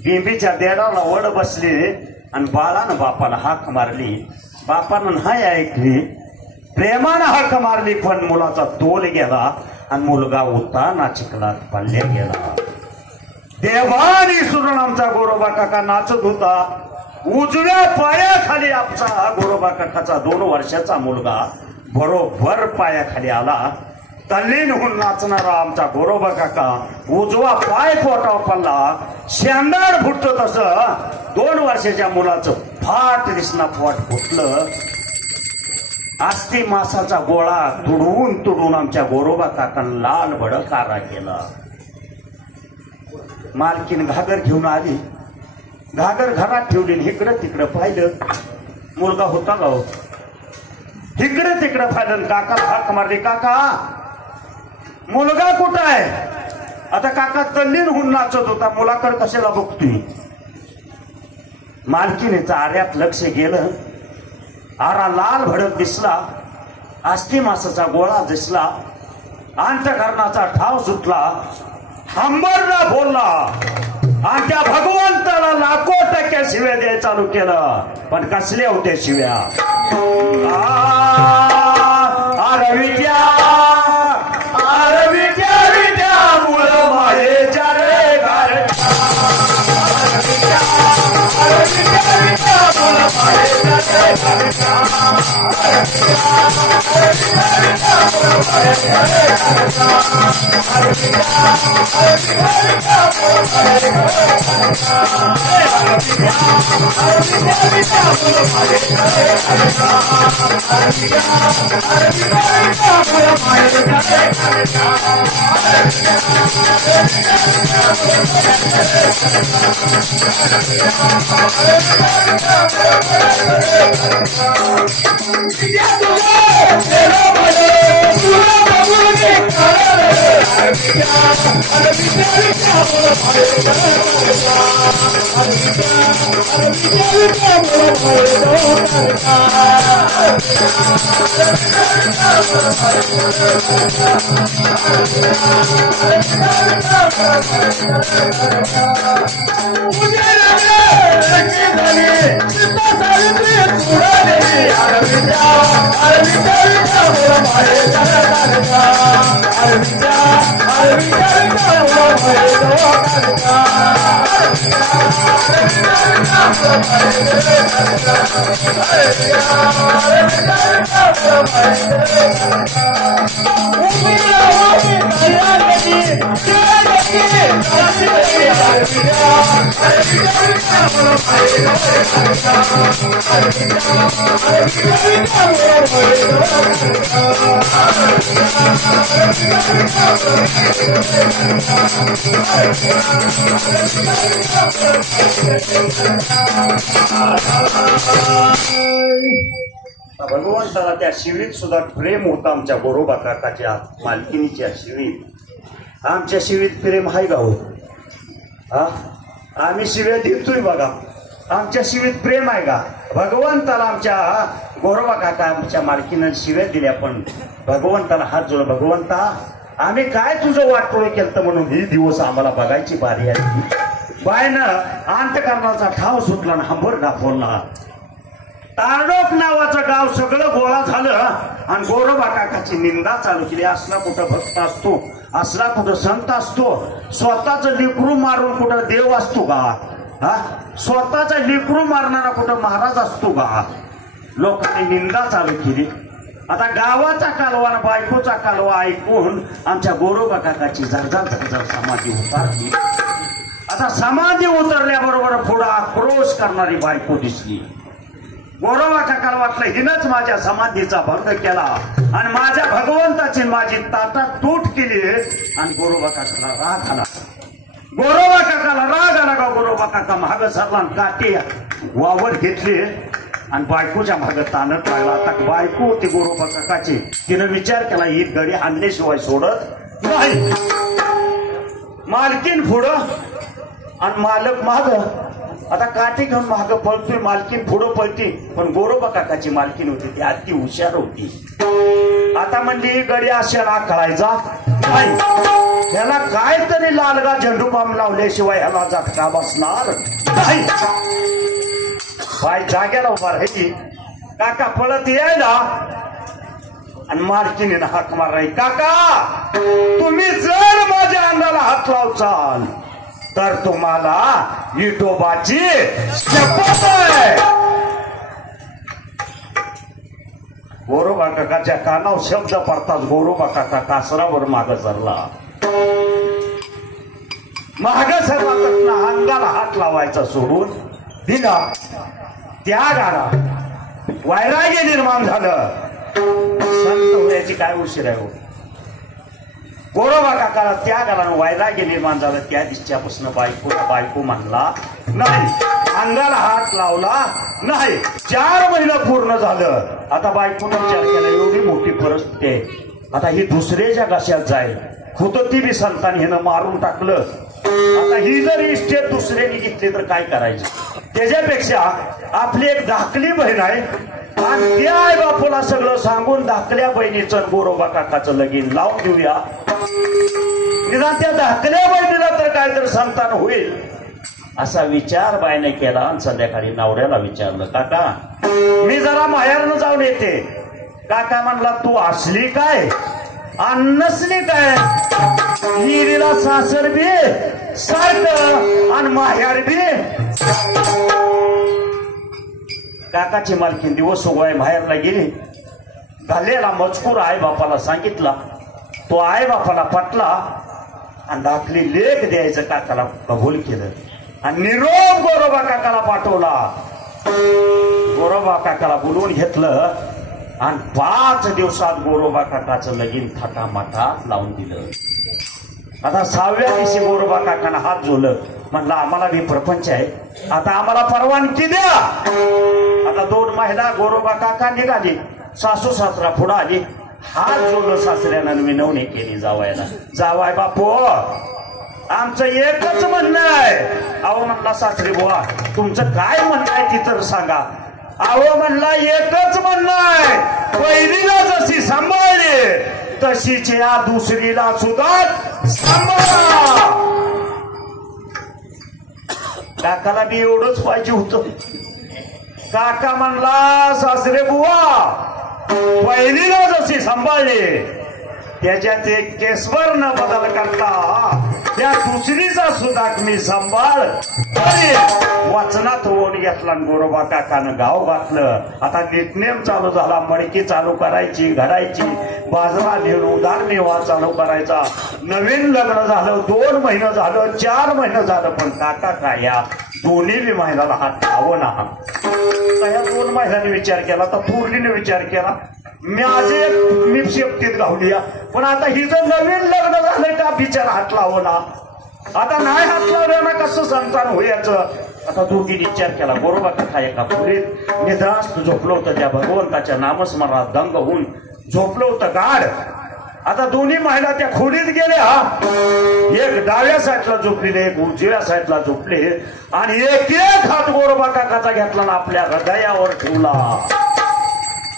बिंबीच्या देडाला वड बसली आणि बाळानं बापाला हाक मारली. बापानं नाही ऐकली. प्रेमानं हाक मारली पण मुलाचा तोल गेला आणि मुलगा उताना चिखलात पडल्या गेला. देवानी सुरून आमचा गोरोबा काका नाचत होता. उजव्या पायाखाली आमचा गोरोबा काकाचा 2 वर्षाचा मुलगा बरोबर पायाखाली आला. तल्लीन होऊन नाचणारा आमचा गोरोबा काका उजवा पाय पोटावर पडला. शेंदाड फुटत तसं 2 वर्षाच्या मुलाचं फाट दिसना पोट फुटलं. आस्ती मासाचा गोळा तुडवून तुडवून आमच्या गोरोबा काकानं लाल भडकारा केला. मालकीन घागर घेऊन आली. घागर घरात ठेवली. इकडं तिकडं पाहिलं. मुलगा होता गाव. इकडे तिकडे पाहिलं. काका हाक मारली. काका मुलगा कुठं आहे? आता काका तल्लीन होऊन नाचत होता. मुलाकडे कशाला बघतोय? मालकीनेचा आर्यात लक्ष गेलं. आरा लाल भडक दिसला. आस्ती मासाचा गोळा दिसला. अंतकरणाचा ठाव सुटला. हंबरला बोलला आणि त्या भगवंताला लाखो टक्के शिव्या द्यायला चालू केलं. पण कसल्या होत्या शिव्या? विद्या मूळ मायेच्या रे गारच्या. भगवंताला त्या शिवीत सुद्धा प्रेम होतं आमच्या गोरोबा काकाच्या मालकिनीच्या शिवीत. आमच्या शिवीत प्रेम आहे का हो? हा, आम्ही शिव्या देतोय बघा, आमच्या शिवीत प्रेम आहे का? भगवंताला आमच्या गोरोबा काका आमच्या मालकीनं शिव्या दिल्या, पण भगवंताला हात जोड, भगवंता आम्ही काय तुझं वाटोळ केलं म्हणून हे दिवस आम्हाला बघायची बारी आहे. बायनं अंतकरणाचा ठाव सुटला ना, हंबरडा फोडला. तारडोक नावाचं गाव सगळं गोळा झालं आणि गोरोबा काकाची निंदा चालू केली. असला कुठं भक्त असतो, असला कुठं संत असतो, स्वतःच लेकरू मारून कुठं देव असतो का? हा, स्वतःचा लेकरू मारणारा कुठं महाराज असतो का? लोकांनी निंदा चालू केली. आता गावाचा कालवा आणि बायकोचा कालवा ऐकून आमच्या गोरोबा काकाची झरझर झरझर समाधी उतरली. आता समाधी उतरल्याबरोबर पुढं आक्रोश करणारी बायको दिसली. गोरोबा काकाला वाटलं हिनच माझ्या समाधीचा भंग केला आणि माझ्या भगवंताची माझी ताटातूट केली. आणि गोरोबा काकाला राग आला. गोरोबा काकाला राग आला का गोरोबा काका माग सरला आणि काठी वावर घेतली आणि बायकोच्या माग ताणत लागला. आता बायको होती गोरोबा काकाची, तिनं विचार केला ही गडी आणल्याशिवाय सोडत नाही. मालकीन पुढं आणि मालक माग. आता काठी घेऊन माग पळतोय, मालकीन पुढं पळते, पण गोरोबा काकाची मालकीन होती ती अति हुशार होती. आता म्हणली गडी अशाला कळायचा नाही, ह्याला काहीतरी लालगा झेंडू बाम लावल्याशिवाय ह्याला झटका बसणार नाही. बाय जाग्याला उभा राहायची. काका पळत यायला आणि मालकीने हाक माराय, काका तुम्ही जर माझ्या अंगाला हात लावचाल तर तुम्हाला विठोबाची शपथ आहे. गोरोबा काकाच्या कानावर शब्द पडताच गोरोबा काका कासरावर माग सरला. माग सरला अंगाला हात लावायचा सोडून दिला. त्या गाडा वैराग्य निर्माण झालं. संत होण्याची काय उशीर आहे हो? गोरोबा काकाला त्या गालानं वैराग्य निर्माण झालं. त्या दिवसापासून बायको म्हणला नाही, अंगाला हात लावला नाही. 4 महिने पूर्ण झालं. आता बायकोनं विचार केला एवढी मोठी परिस्थिती आहे, आता ही दुसऱ्याच्या घशात जाईल. होतं ती बी संतान हिनं मारून टाकलं. आता ही जर इस्टेट दुसऱ्याने घेतली तर काय करायचं? त्याच्यापेक्षा आपली एक धाकली बहीण आहे आणि त्या आई बापूला सगळं सांगून धाकल्या बहिणीचं गोरोबा काकाचं लगीन लावून देऊया. निदान त्या धाकल्या बहिणीला तर काय तर संतान होईल असा विचार बाईने केला. आणि संध्याकाळी नवऱ्याला विचारलं, काका मी जरा माहेरनं जाऊन येते. काका म्हणला तू असली काय आणि नसली काय? हिरीला सासर बी सारखं आणि माहेर बी. काकाची मालकीन दिवस उगवाय माहेरला गेली. झालेला मजकूर आई बापाला सांगितला. तो आई बापाला पटला आणि दाखली लेख द्यायचं काकाला कबूल केलं आणि निरोप गोरोबा काकाला पाठवला. गोरोबा काकाला बोलवून घेतलं आणि 5 दिवसात गोरोबा काकाचं लगीन थाटामाटात लावून दिलं. आता 6व्या दिवशी गोरोबा काकानं हात जोडलं, म्हणलं आम्हाला बी प्रपंच आहे, आता आम्हाला परवानगी द्या. आता 2 महिला गोरोबा काका निघाली. सासू सासरा पुढे आली. हात जोडलं सासऱ्यानं विनवणी केली जावायला. जावाय बापू आमचं एकच म्हणणं आहे. अहो म्हणला सासरे बुवा तुमचं काय म्हणणं आहे ती तर सांगा. अहो म्हणला एकच म्हणणं आहे, पहिलीला जशी सांभाळली तशीच या दुसरीला सुद्धा सांभाळा. काकाला बी एवढंच पाहिजे होतं. काका म्हणला सासरे बुवा पहिलीला जशी सांभाळली त्याच्यात एक केसभर न बदल करता त्या दुसरीचा सुद्धा मी सांभाळ वाचनात ओढ घेतला. गोरोबा काकानं गाव घातलं. आता निटनेम चालू झाला. मडकी चालू करायची, घडायची, बाजरा घेऊन उदारनिर्वाह चालू करायचा. नवीन लग्न झालं, 2 महिने झालं, 4 महिने झालं, पण काका काय या दोन्ही बी महिन्याला हात लावं ना. या 2 महिन्यांनी विचार केला तर पूर्णीने विचार केला माझे मी शेपटीत गावली. पण आता हिचं नवीन लग्न झालं का बिचारा हात लावं ना. आता नाही हात लावलं ना कसं संतान होयाचं. आता दोघींनी विचार केला. गोरोबा काका एका खोलीत निद्रास्त झोपलं होतं. त्या भगवंताच्या नामस्मरणात दंग होऊन झोपलं होतं गाढ. आता दोन्ही महिला त्या खोलीत गेल्या. एक डाव्या साईडला झोपलेले, एक उजव्या साईडला झोपले आणि एक एक हात गोरोबा काकाचा घेतला ना आपल्या हृदयावर ठेवला.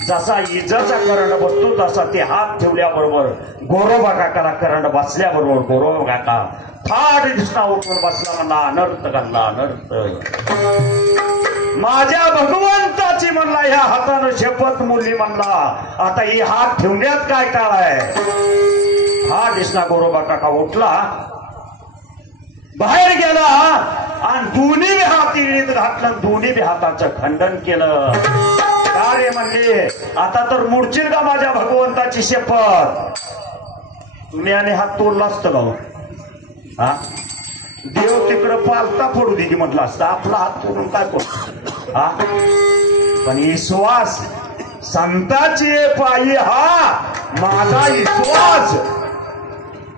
जसा इजाचा करंट बसतो तसा ते हात ठेवल्याबरोबर गोरोबा काकाला करंट बसल्याबरोबर गोरोबा काका फाट दिसना उठून बसला. म्हणला अनर्थ घालला अनर्थ. माझ्या भगवंताची म्हणला ह्या हातानं शपथ मुली म्हणला आता ही हात ठेवण्यात काय काळ आहे. हा दिसना गोरोबा काका उठला, बाहेर गेला आणि दोन्ही बी हात इळीत घातलं. दोन्ही बी हाताचं खंडन केलं. काय म्हणले आता तर मुडशील का माझ्या भगवंताची शपथ. तुम्ही आणि हात तोडला असतं गाव. हा देव तिकडं पालता फोडू दे की म्हटलं असतं. आपला हात तोडून काय करू. हा पण विश्वास संताची पायी हा माझा विश्वास.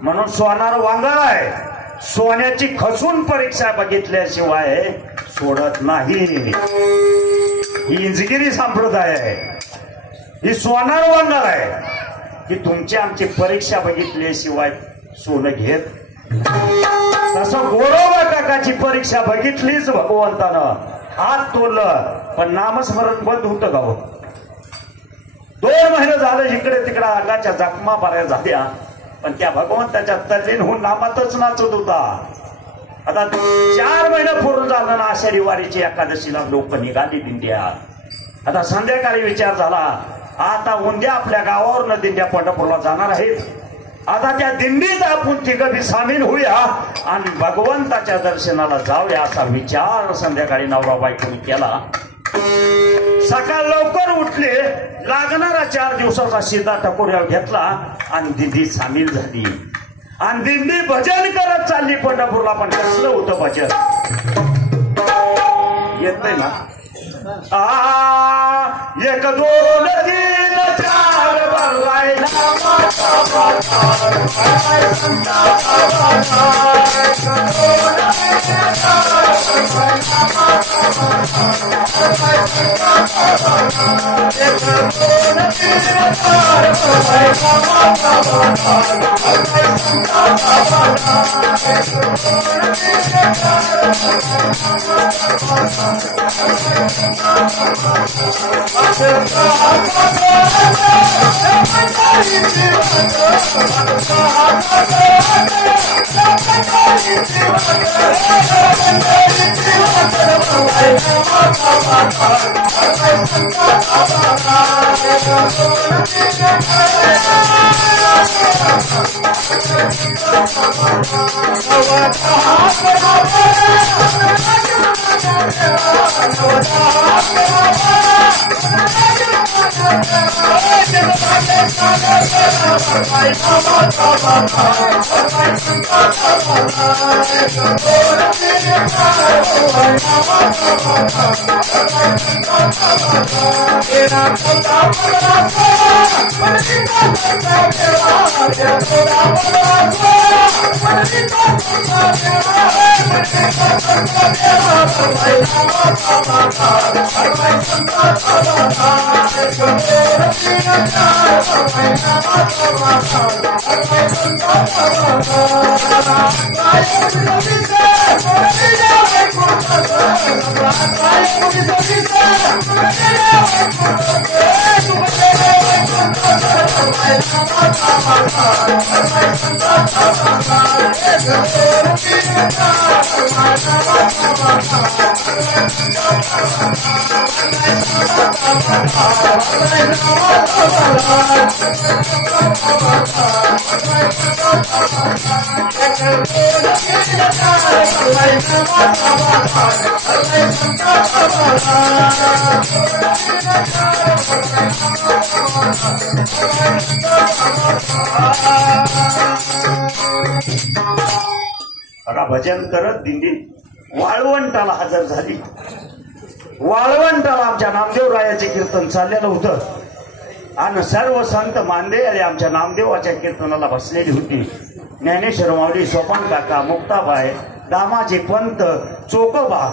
म्हणून सोनार वांगळ आहे. सोन्याची खसून परीक्षा बघितल्याशिवाय सोडत नाही. ही इंजगिरी संप्रदाय आहे. ही सोनार वांगळ आहे की तुमची आमची परीक्षा बघितल्याशिवाय सोनं घेत. तसं गोरोबा काकाची परीक्षा बघितलीच भगवंतानं. हात तोडलं पण नामस्मरण बंद होतं गाव. 2 महिने झालं इकडे तिकडे अंगाच्या जखमा बऱ्या झाल्या पण त्या भगवंताच्या तल्लीन होऊन नामातच नाचत होता. आता 4 महिने पूर्ण झालं ना. आषाढी वारीची एकादशीला लोक निघाली दिंड्यात. आता संध्याकाळी विचार झाला आता उद्या आपल्या गावावरनं दिंड्या पंढरपूरला जाणार आहेत. आता त्या दिंडीत आपण तिघं बी सामील होऊया आणि भगवंताच्या दर्शनाला जाऊया असा विचार संध्याकाळी नवरा बायकोनी केला. सकाळ लवकर उठले. लागणारा 4 दिवसाचा सीधा टकोऱ्या घेतला आणि दिंडी सामील झाली. आणि दिंडी भजन करत चालली पंढरपूरला. पण कसलं होतं भजन येत नाही ना. 1 2 3 4 बरवायला बघा भजन करत दिंडीत वाळवंटाला हजर झाली. वाळवंटाला आमच्या नामदेवरायाचे कीर्तन चाललेलं होतं आणि सर्व संत मानदेय आमच्या नामदेवाच्या कीर्तनाला बसलेली होती. ज्ञानेश्वर माऊली, सोपान काका, मुक्ताबाई, दामाजी पंत, चोकोबा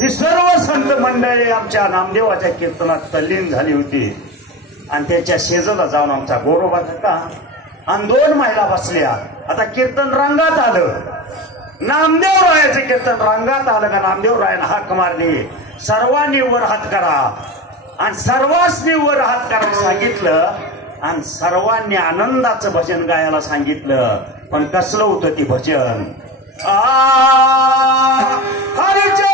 ही सर्व संत मंडळी आमच्या नामदेवाच्या कीर्तनात तल्लीन झाली होती. आणि त्याच्या शेजाला जाऊन आमचा गोरोबा काका आणि 2 महिला बसल्या. आता कीर्तन रंगात आलं. नामदेवरायाचे कीर्तन रंगात आलं का नामदेवरायानं हाक मारली, सर्वांनी वर हात करा. आणि सर्वांनी वर हात करायला सांगितलं आणि सर्वांनी आनंदाचं भजन गायला सांगितलं. पण कसलं होतं ती भजन? हरीचे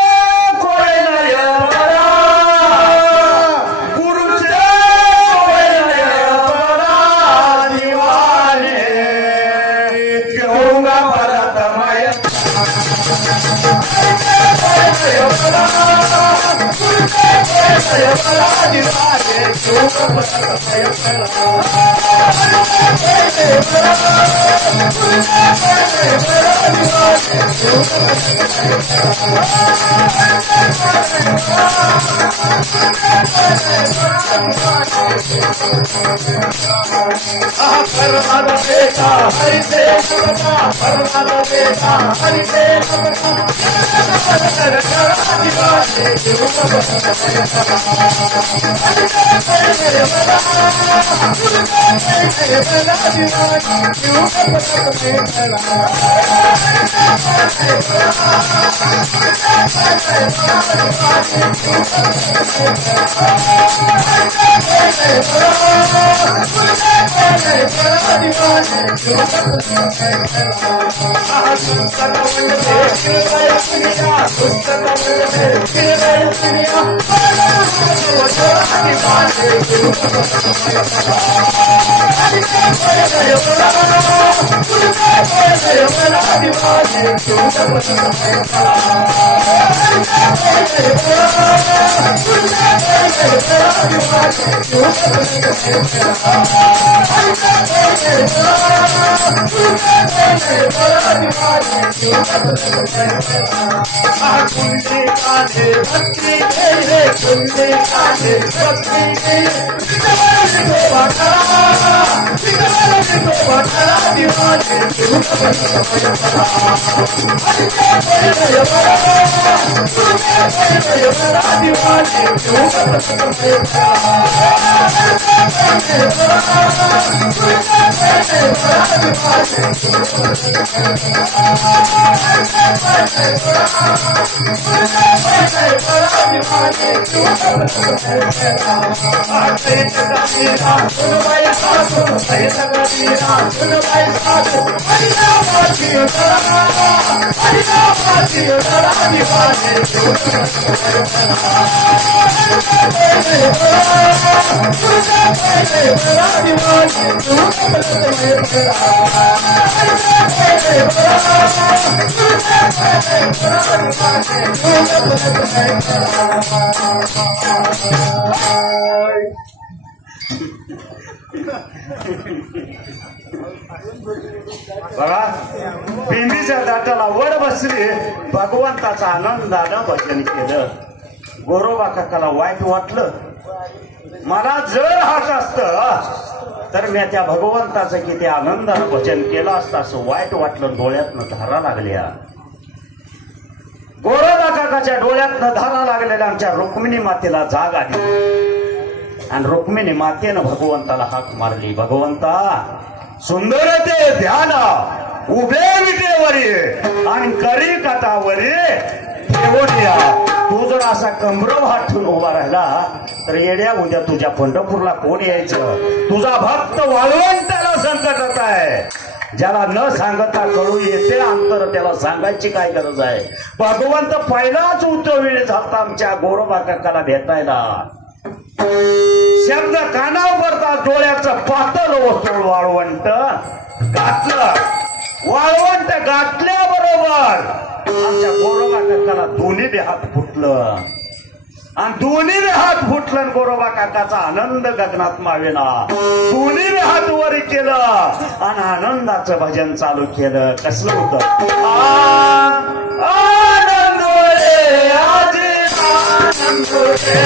बघा पिंडीच्या दाटाला वर बसली, भगवंताचा आनंदानं भजन केलं. गोरोबा काकाला वाईट वाटलं. मला जर हात असतं तर मी त्या भगवंताचं किती आनंदानं भजन केलं असतं असं वाईट वाटलं. डोळ्यातनं धारा लागल्या. गोरोबा काकाच्या डोळ्यातनं धारा लागलेल्या आमच्या रुक्मिणी मातेला जाग आली आणि रुक्मिणी मातेनं भगवंताला हाक मारली, भगवंता सुंदर ते ध्यान उभे विटेवरी आणि करी कथावरी ठेवून या. तू जर असा कमरभात ठेवून उभा राहिला तर येड्या उद्या तुझ्या पंढरपूरला कोण यायचं? तुझा भक्त वाळवंटाला संकटात आहे. ज्याला न सांगता कळू येते अंतर त्याला सांगायची काय गरज आहे? भगवंत पहिलाच वेळ झाला आमच्या गोरोबा काकाला भेटायला. शब्द कानावर पडतात, डोळ्याचं पातळ वस्तू वाळवंट घातलं. वाळवंट घातल्याबरोबर आमच्या गोरोबा काकाला दोन्ही बी हात फुटलं आणि दोन्ही बी हात फुटलं. गोरोबा काकाचा आनंद गगनात मावेना. दोन्ही बी हात वर केलं आणि आनंदाचं भजन चालू केलं. कसलं होतं? आनंद रे आजी आनंद रे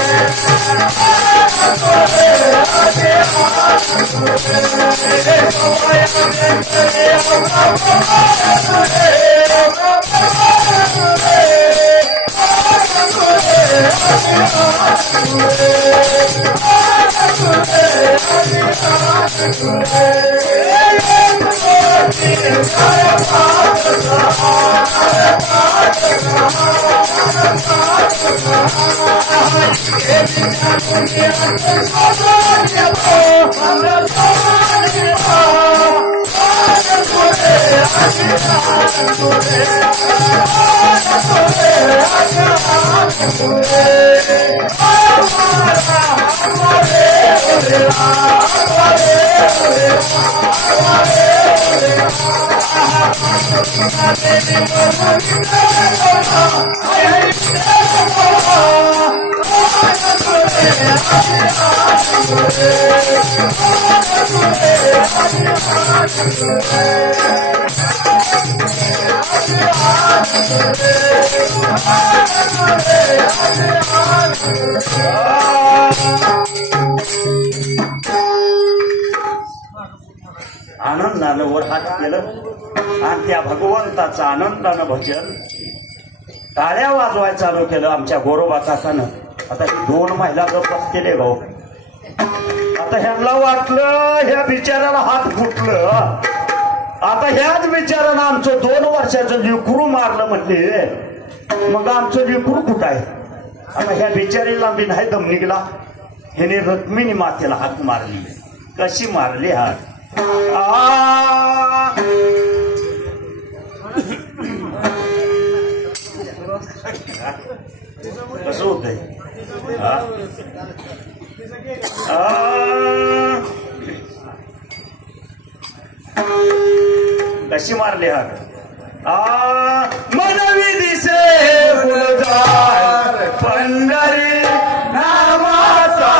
आनंदानं वर हात केलं आणि त्या भगवंताचं आनंदानं भजन टाळ्या वाजवायला चालू केलं आमच्या गोरोबा काकानं. आता ही 2 महिला गप्प केले भाऊ. आता ह्यांना वाटलं ह्या बिचाराला हात फुटलं. आता ह्याच बिचारानं आमचं 2 वर्षाचं लेकरू मारलं म्हणले. मग आमचं लेकरू कुठं आहे? आता ह्या बिचारीला बी नाही दम निघला. ह्याने रुक्मिणी मातेला हाक मारली. कशी मारली हात? कसं होतंय? कशी मारली हात? मनवी दिसे गुलजार पंढरी नामाचा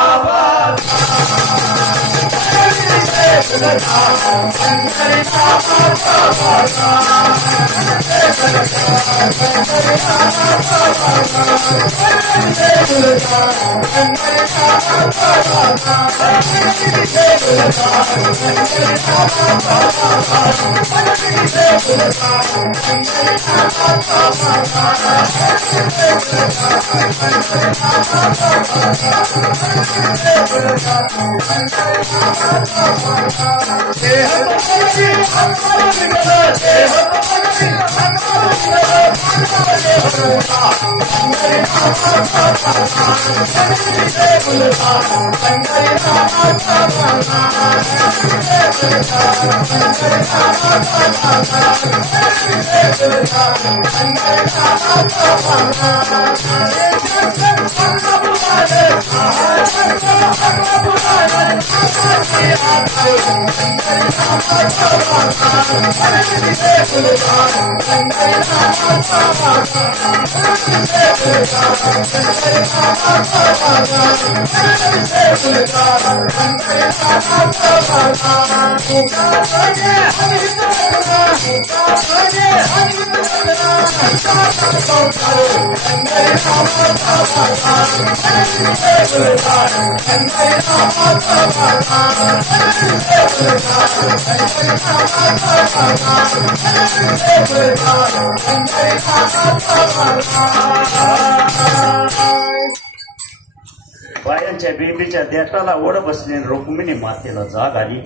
बायांच्या बेबीच्या देठाला ओढ बसली रुक्मिणी मातेला जाग आली.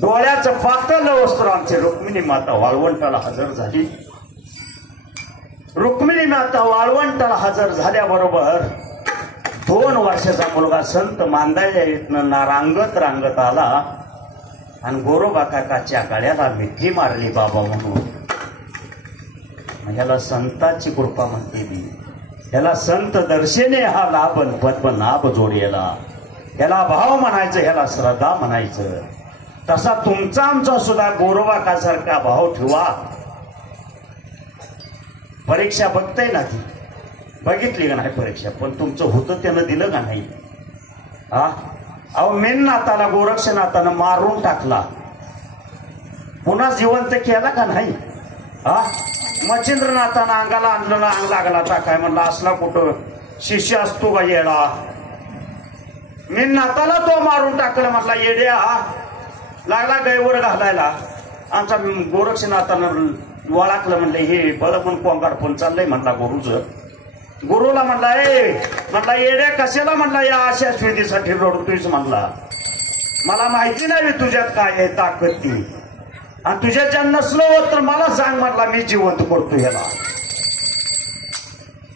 डोळ्याचं पातळ वस्त्र आमची रुक्मिणी माता वाळवंटाला हजर झाली. रुक्मिणी माता वाळवंटाला हजर झाल्याबरोबर 2 वर्षाचा मुलगा संत मांदायला इथनं रांगत आला आणि गोरोबा काकाच्या गळ्याला मिठी मारली बाबा म्हणून. ह्याला संताची कृपा म्हणते मी. ह्याला संत दर्शने हा लाभ पद्मनाभ जोडेला. ह्याला भाव म्हणायचं, ह्याला श्रद्धा म्हणायचं. तसा तुमचा आमचा सुद्धा गोरोबा कासारखा भाव ठेवा. परीक्षा बघताय ना, ती बघितली का नाही परीक्षा, पण तुमचं होतं त्यानं दिलं का नाही? अहो मेननाथाला गोरक्षनाथानं मारून टाकला, पुन्हा जिवंत केला का नाही? मच्छिंद्रनाथानं अंगाला आणलं ना, अंग लागला टाकाय म्हणला असला कुठं शिष्य असतो का येडा? मेननाथाला तो मारून टाकला म्हणला येड्या, लागला गैवर घालायला. आमचा गोरक्षनाथानं वळाकलं म्हणलं हे बळ पण कोंगार पण चाललंय म्हणला गुरुच. गुरुला म्हणला म्हणला येड्या कशाला म्हणला या अशा स्विधीसाठी रडतोयस म्हणला. मला माहिती नाही तुझ्यात काय आहे ताकद ती, आणि तुझ्या ज्या नसलं होत तर मला सांग म्हणला, मी जिवंत करतो ह्याला.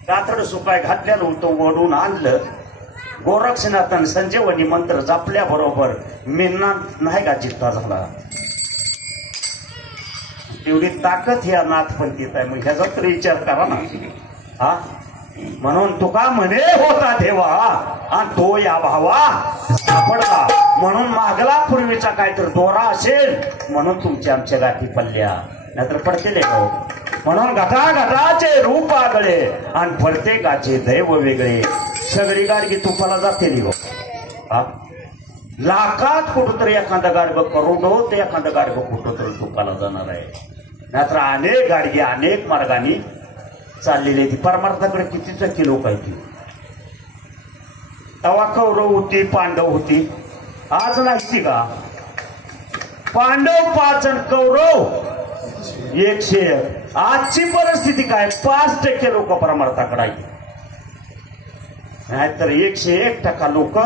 कातड सुपाय घातल्यानं होतं, ओढून आणलं. गोरक्षनाथानं संजीवनी मंत्र जपल्याबरोबर मेननाथ नाही का जित्ता झाला. एवढी ताकद ह्या नाथपंथीत आहे, मग ह्याचा तरी विचार करा ना. म्हणून तुका म्हणे होता ठेवा आणि तो या भावा सापडला. म्हणून मागला पूर्वीचा काहीतरी दोरा असेल म्हणून तुमच्या आमच्या गाठी पडल्या, नाहीतर पडतेले हो. म्हणून घटाघटाचे रूप आगळे आणि प्रत्येकाचे दैव वेगळे. सगळी गाडगी तुपाला जाते हो. लाखात कुठंतरी एखादा गाडग करोडो ते एखादा गाडग कुठंतरी तुपाला जाणार आहे. नाहीतर अनेक गाडगी अनेक मार्गाने चाललेली आहे. ती परमार्थाकडे कितीचा किलो काय ती. तवा कौरव होती, पांडव होती, आज नाही का? पांडव 5 आणि कौरव 101. आजची परिस्थिती काय? 5% लोक परमार्थाकडे आहेत, नाहीतर 101% लोक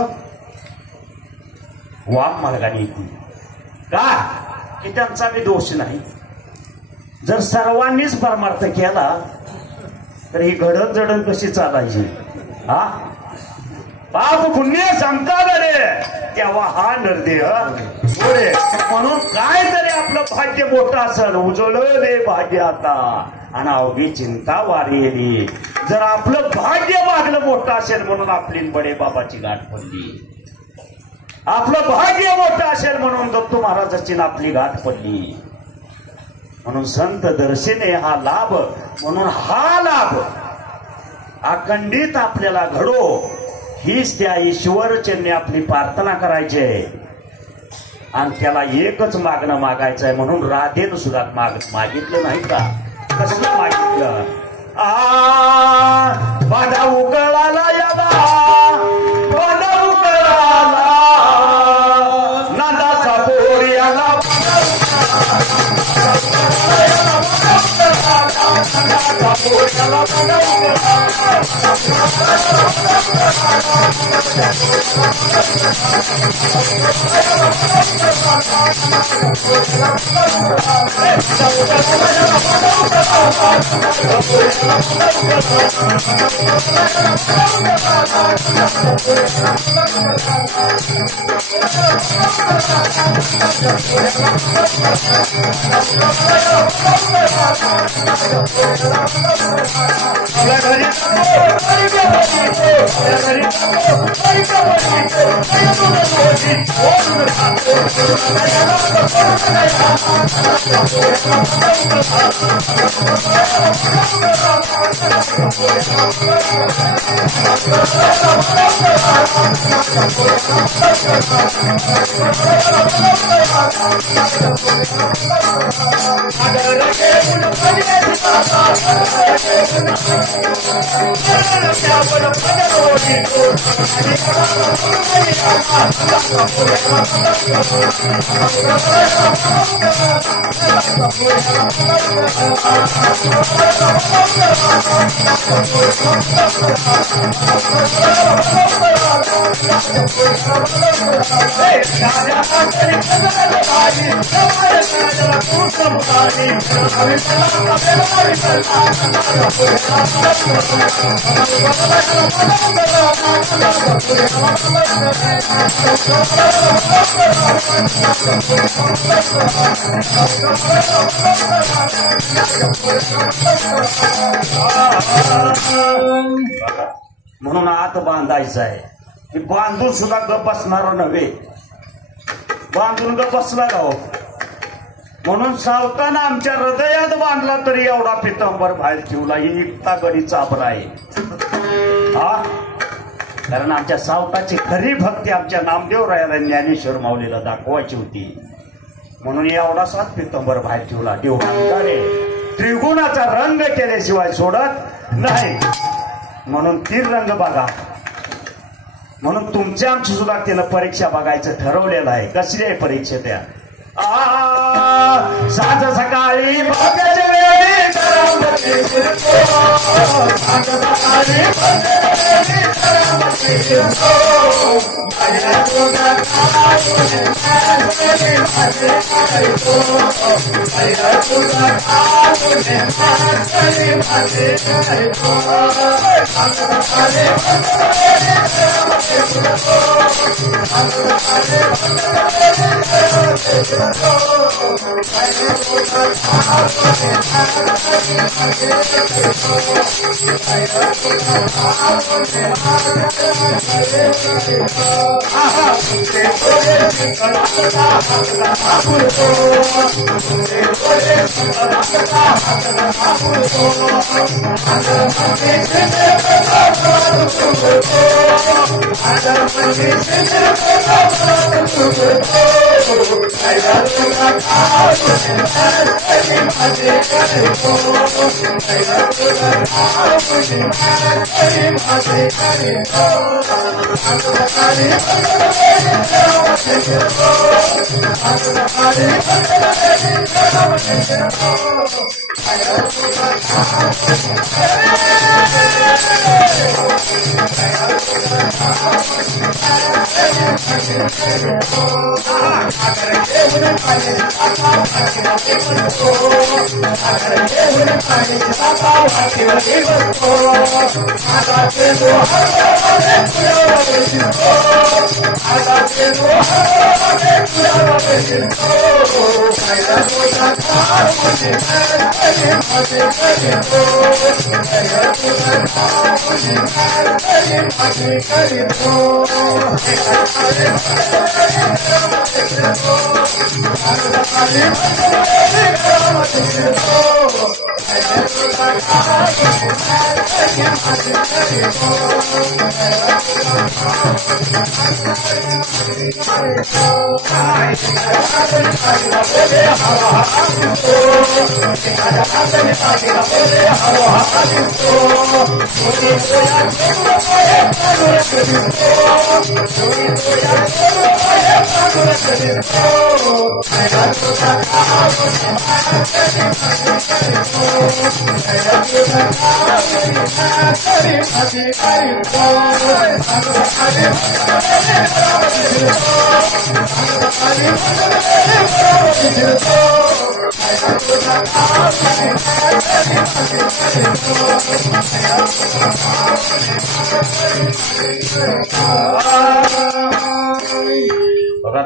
वाम मार्गाने येतील. का की त्यांचा बी दोष नाही. जर सर्वांनीच परमार्थ केला तर ही घडण जडण कशी चालायची? पाप पुण्य सांगतात रे तेव्हा हा नरदेह पुढे. म्हणून काय तरी आपलं भाग्य मोठं असेल, उजळले भाग्य आता आणि अवघी चिंता वारी. जर आपलं भाग्य मागलं मोठं असेल म्हणून आपली बडे बाबाची गाठ पडली. आपलं भाग्य मोठं असेल म्हणून दत्तू महाराजाची आपली गाठ पडली. म्हणून संत दर्शने हा लाभ, म्हणून हा लाभ अखंडित आपल्याला घडो हीच त्या ईश्वर चरणी आपली प्रार्थना करायची आहे. आणि त्याला एकच मागणं मागायचं आहे. म्हणून राधेनं सुद्धा मागितलं नाही का? कसलं मागितलं? बाधा उकळाला याला, बाधा उकळाला नादाचा पोर याला, म्हणून आत बांधायचं आहे की बांधून सुद्धा गप बसणार नव्हे, बांधून गप बसला राहो. म्हणून सावताना आमच्या हृदयात बांधला तरी एवढा पितांबर बाहेर ठेवला. ही एकता गडी चाबर आहे हा. कारण आमच्या सावताची खरी भक्ती आमच्या नामदेवरायाला ज्ञानेश्वर माऊलीला दाखवायची होती. म्हणून एवढासाच पितांबर बाहेर ठेवला. देवळाने त्रिगुणाचा रंग केल्याशिवाय सोडत नाही. म्हणून तीन रंग बघा. म्हणून तुमच्या आमची सुद्धा त्यानं परीक्षा बघायचं ठरवलेलं आहे. कसली आहे परीक्षा त्या? साज सकाळी भाग्याच्या वेळी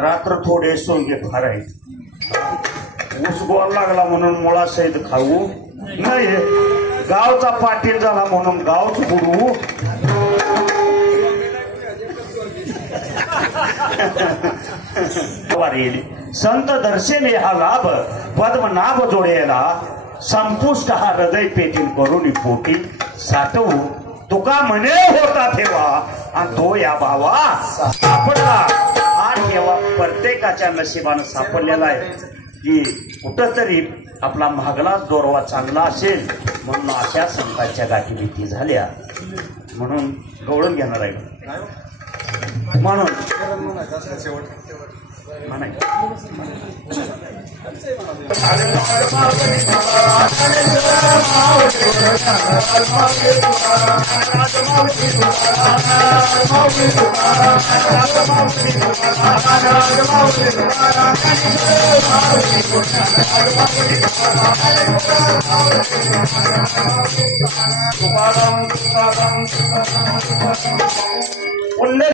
रात्र थोडे सोंगे फार आहे. ऊस गोल लागला म्हणून मुळा सहित खाऊ नाही. गावचा पाटील झाला म्हणून गावच बुडवू. संत दर्शने हा लाभ पद्मनाभ जोडेला संपुष्ट हा हृदय पेटील करून पोटी साठवू तुका म्हणे होता ठेवा आणि तो या भावा सापडला हा ठेवा प्रत्येकाच्या नशिबानं सापडलेला आहे की कुठंतरी आपला मागला जोरवा चांगला असेल म्हणून अशा संतांच्या गाठी भीती झाल्या म्हणून गवळून घेणार आहे म्हणून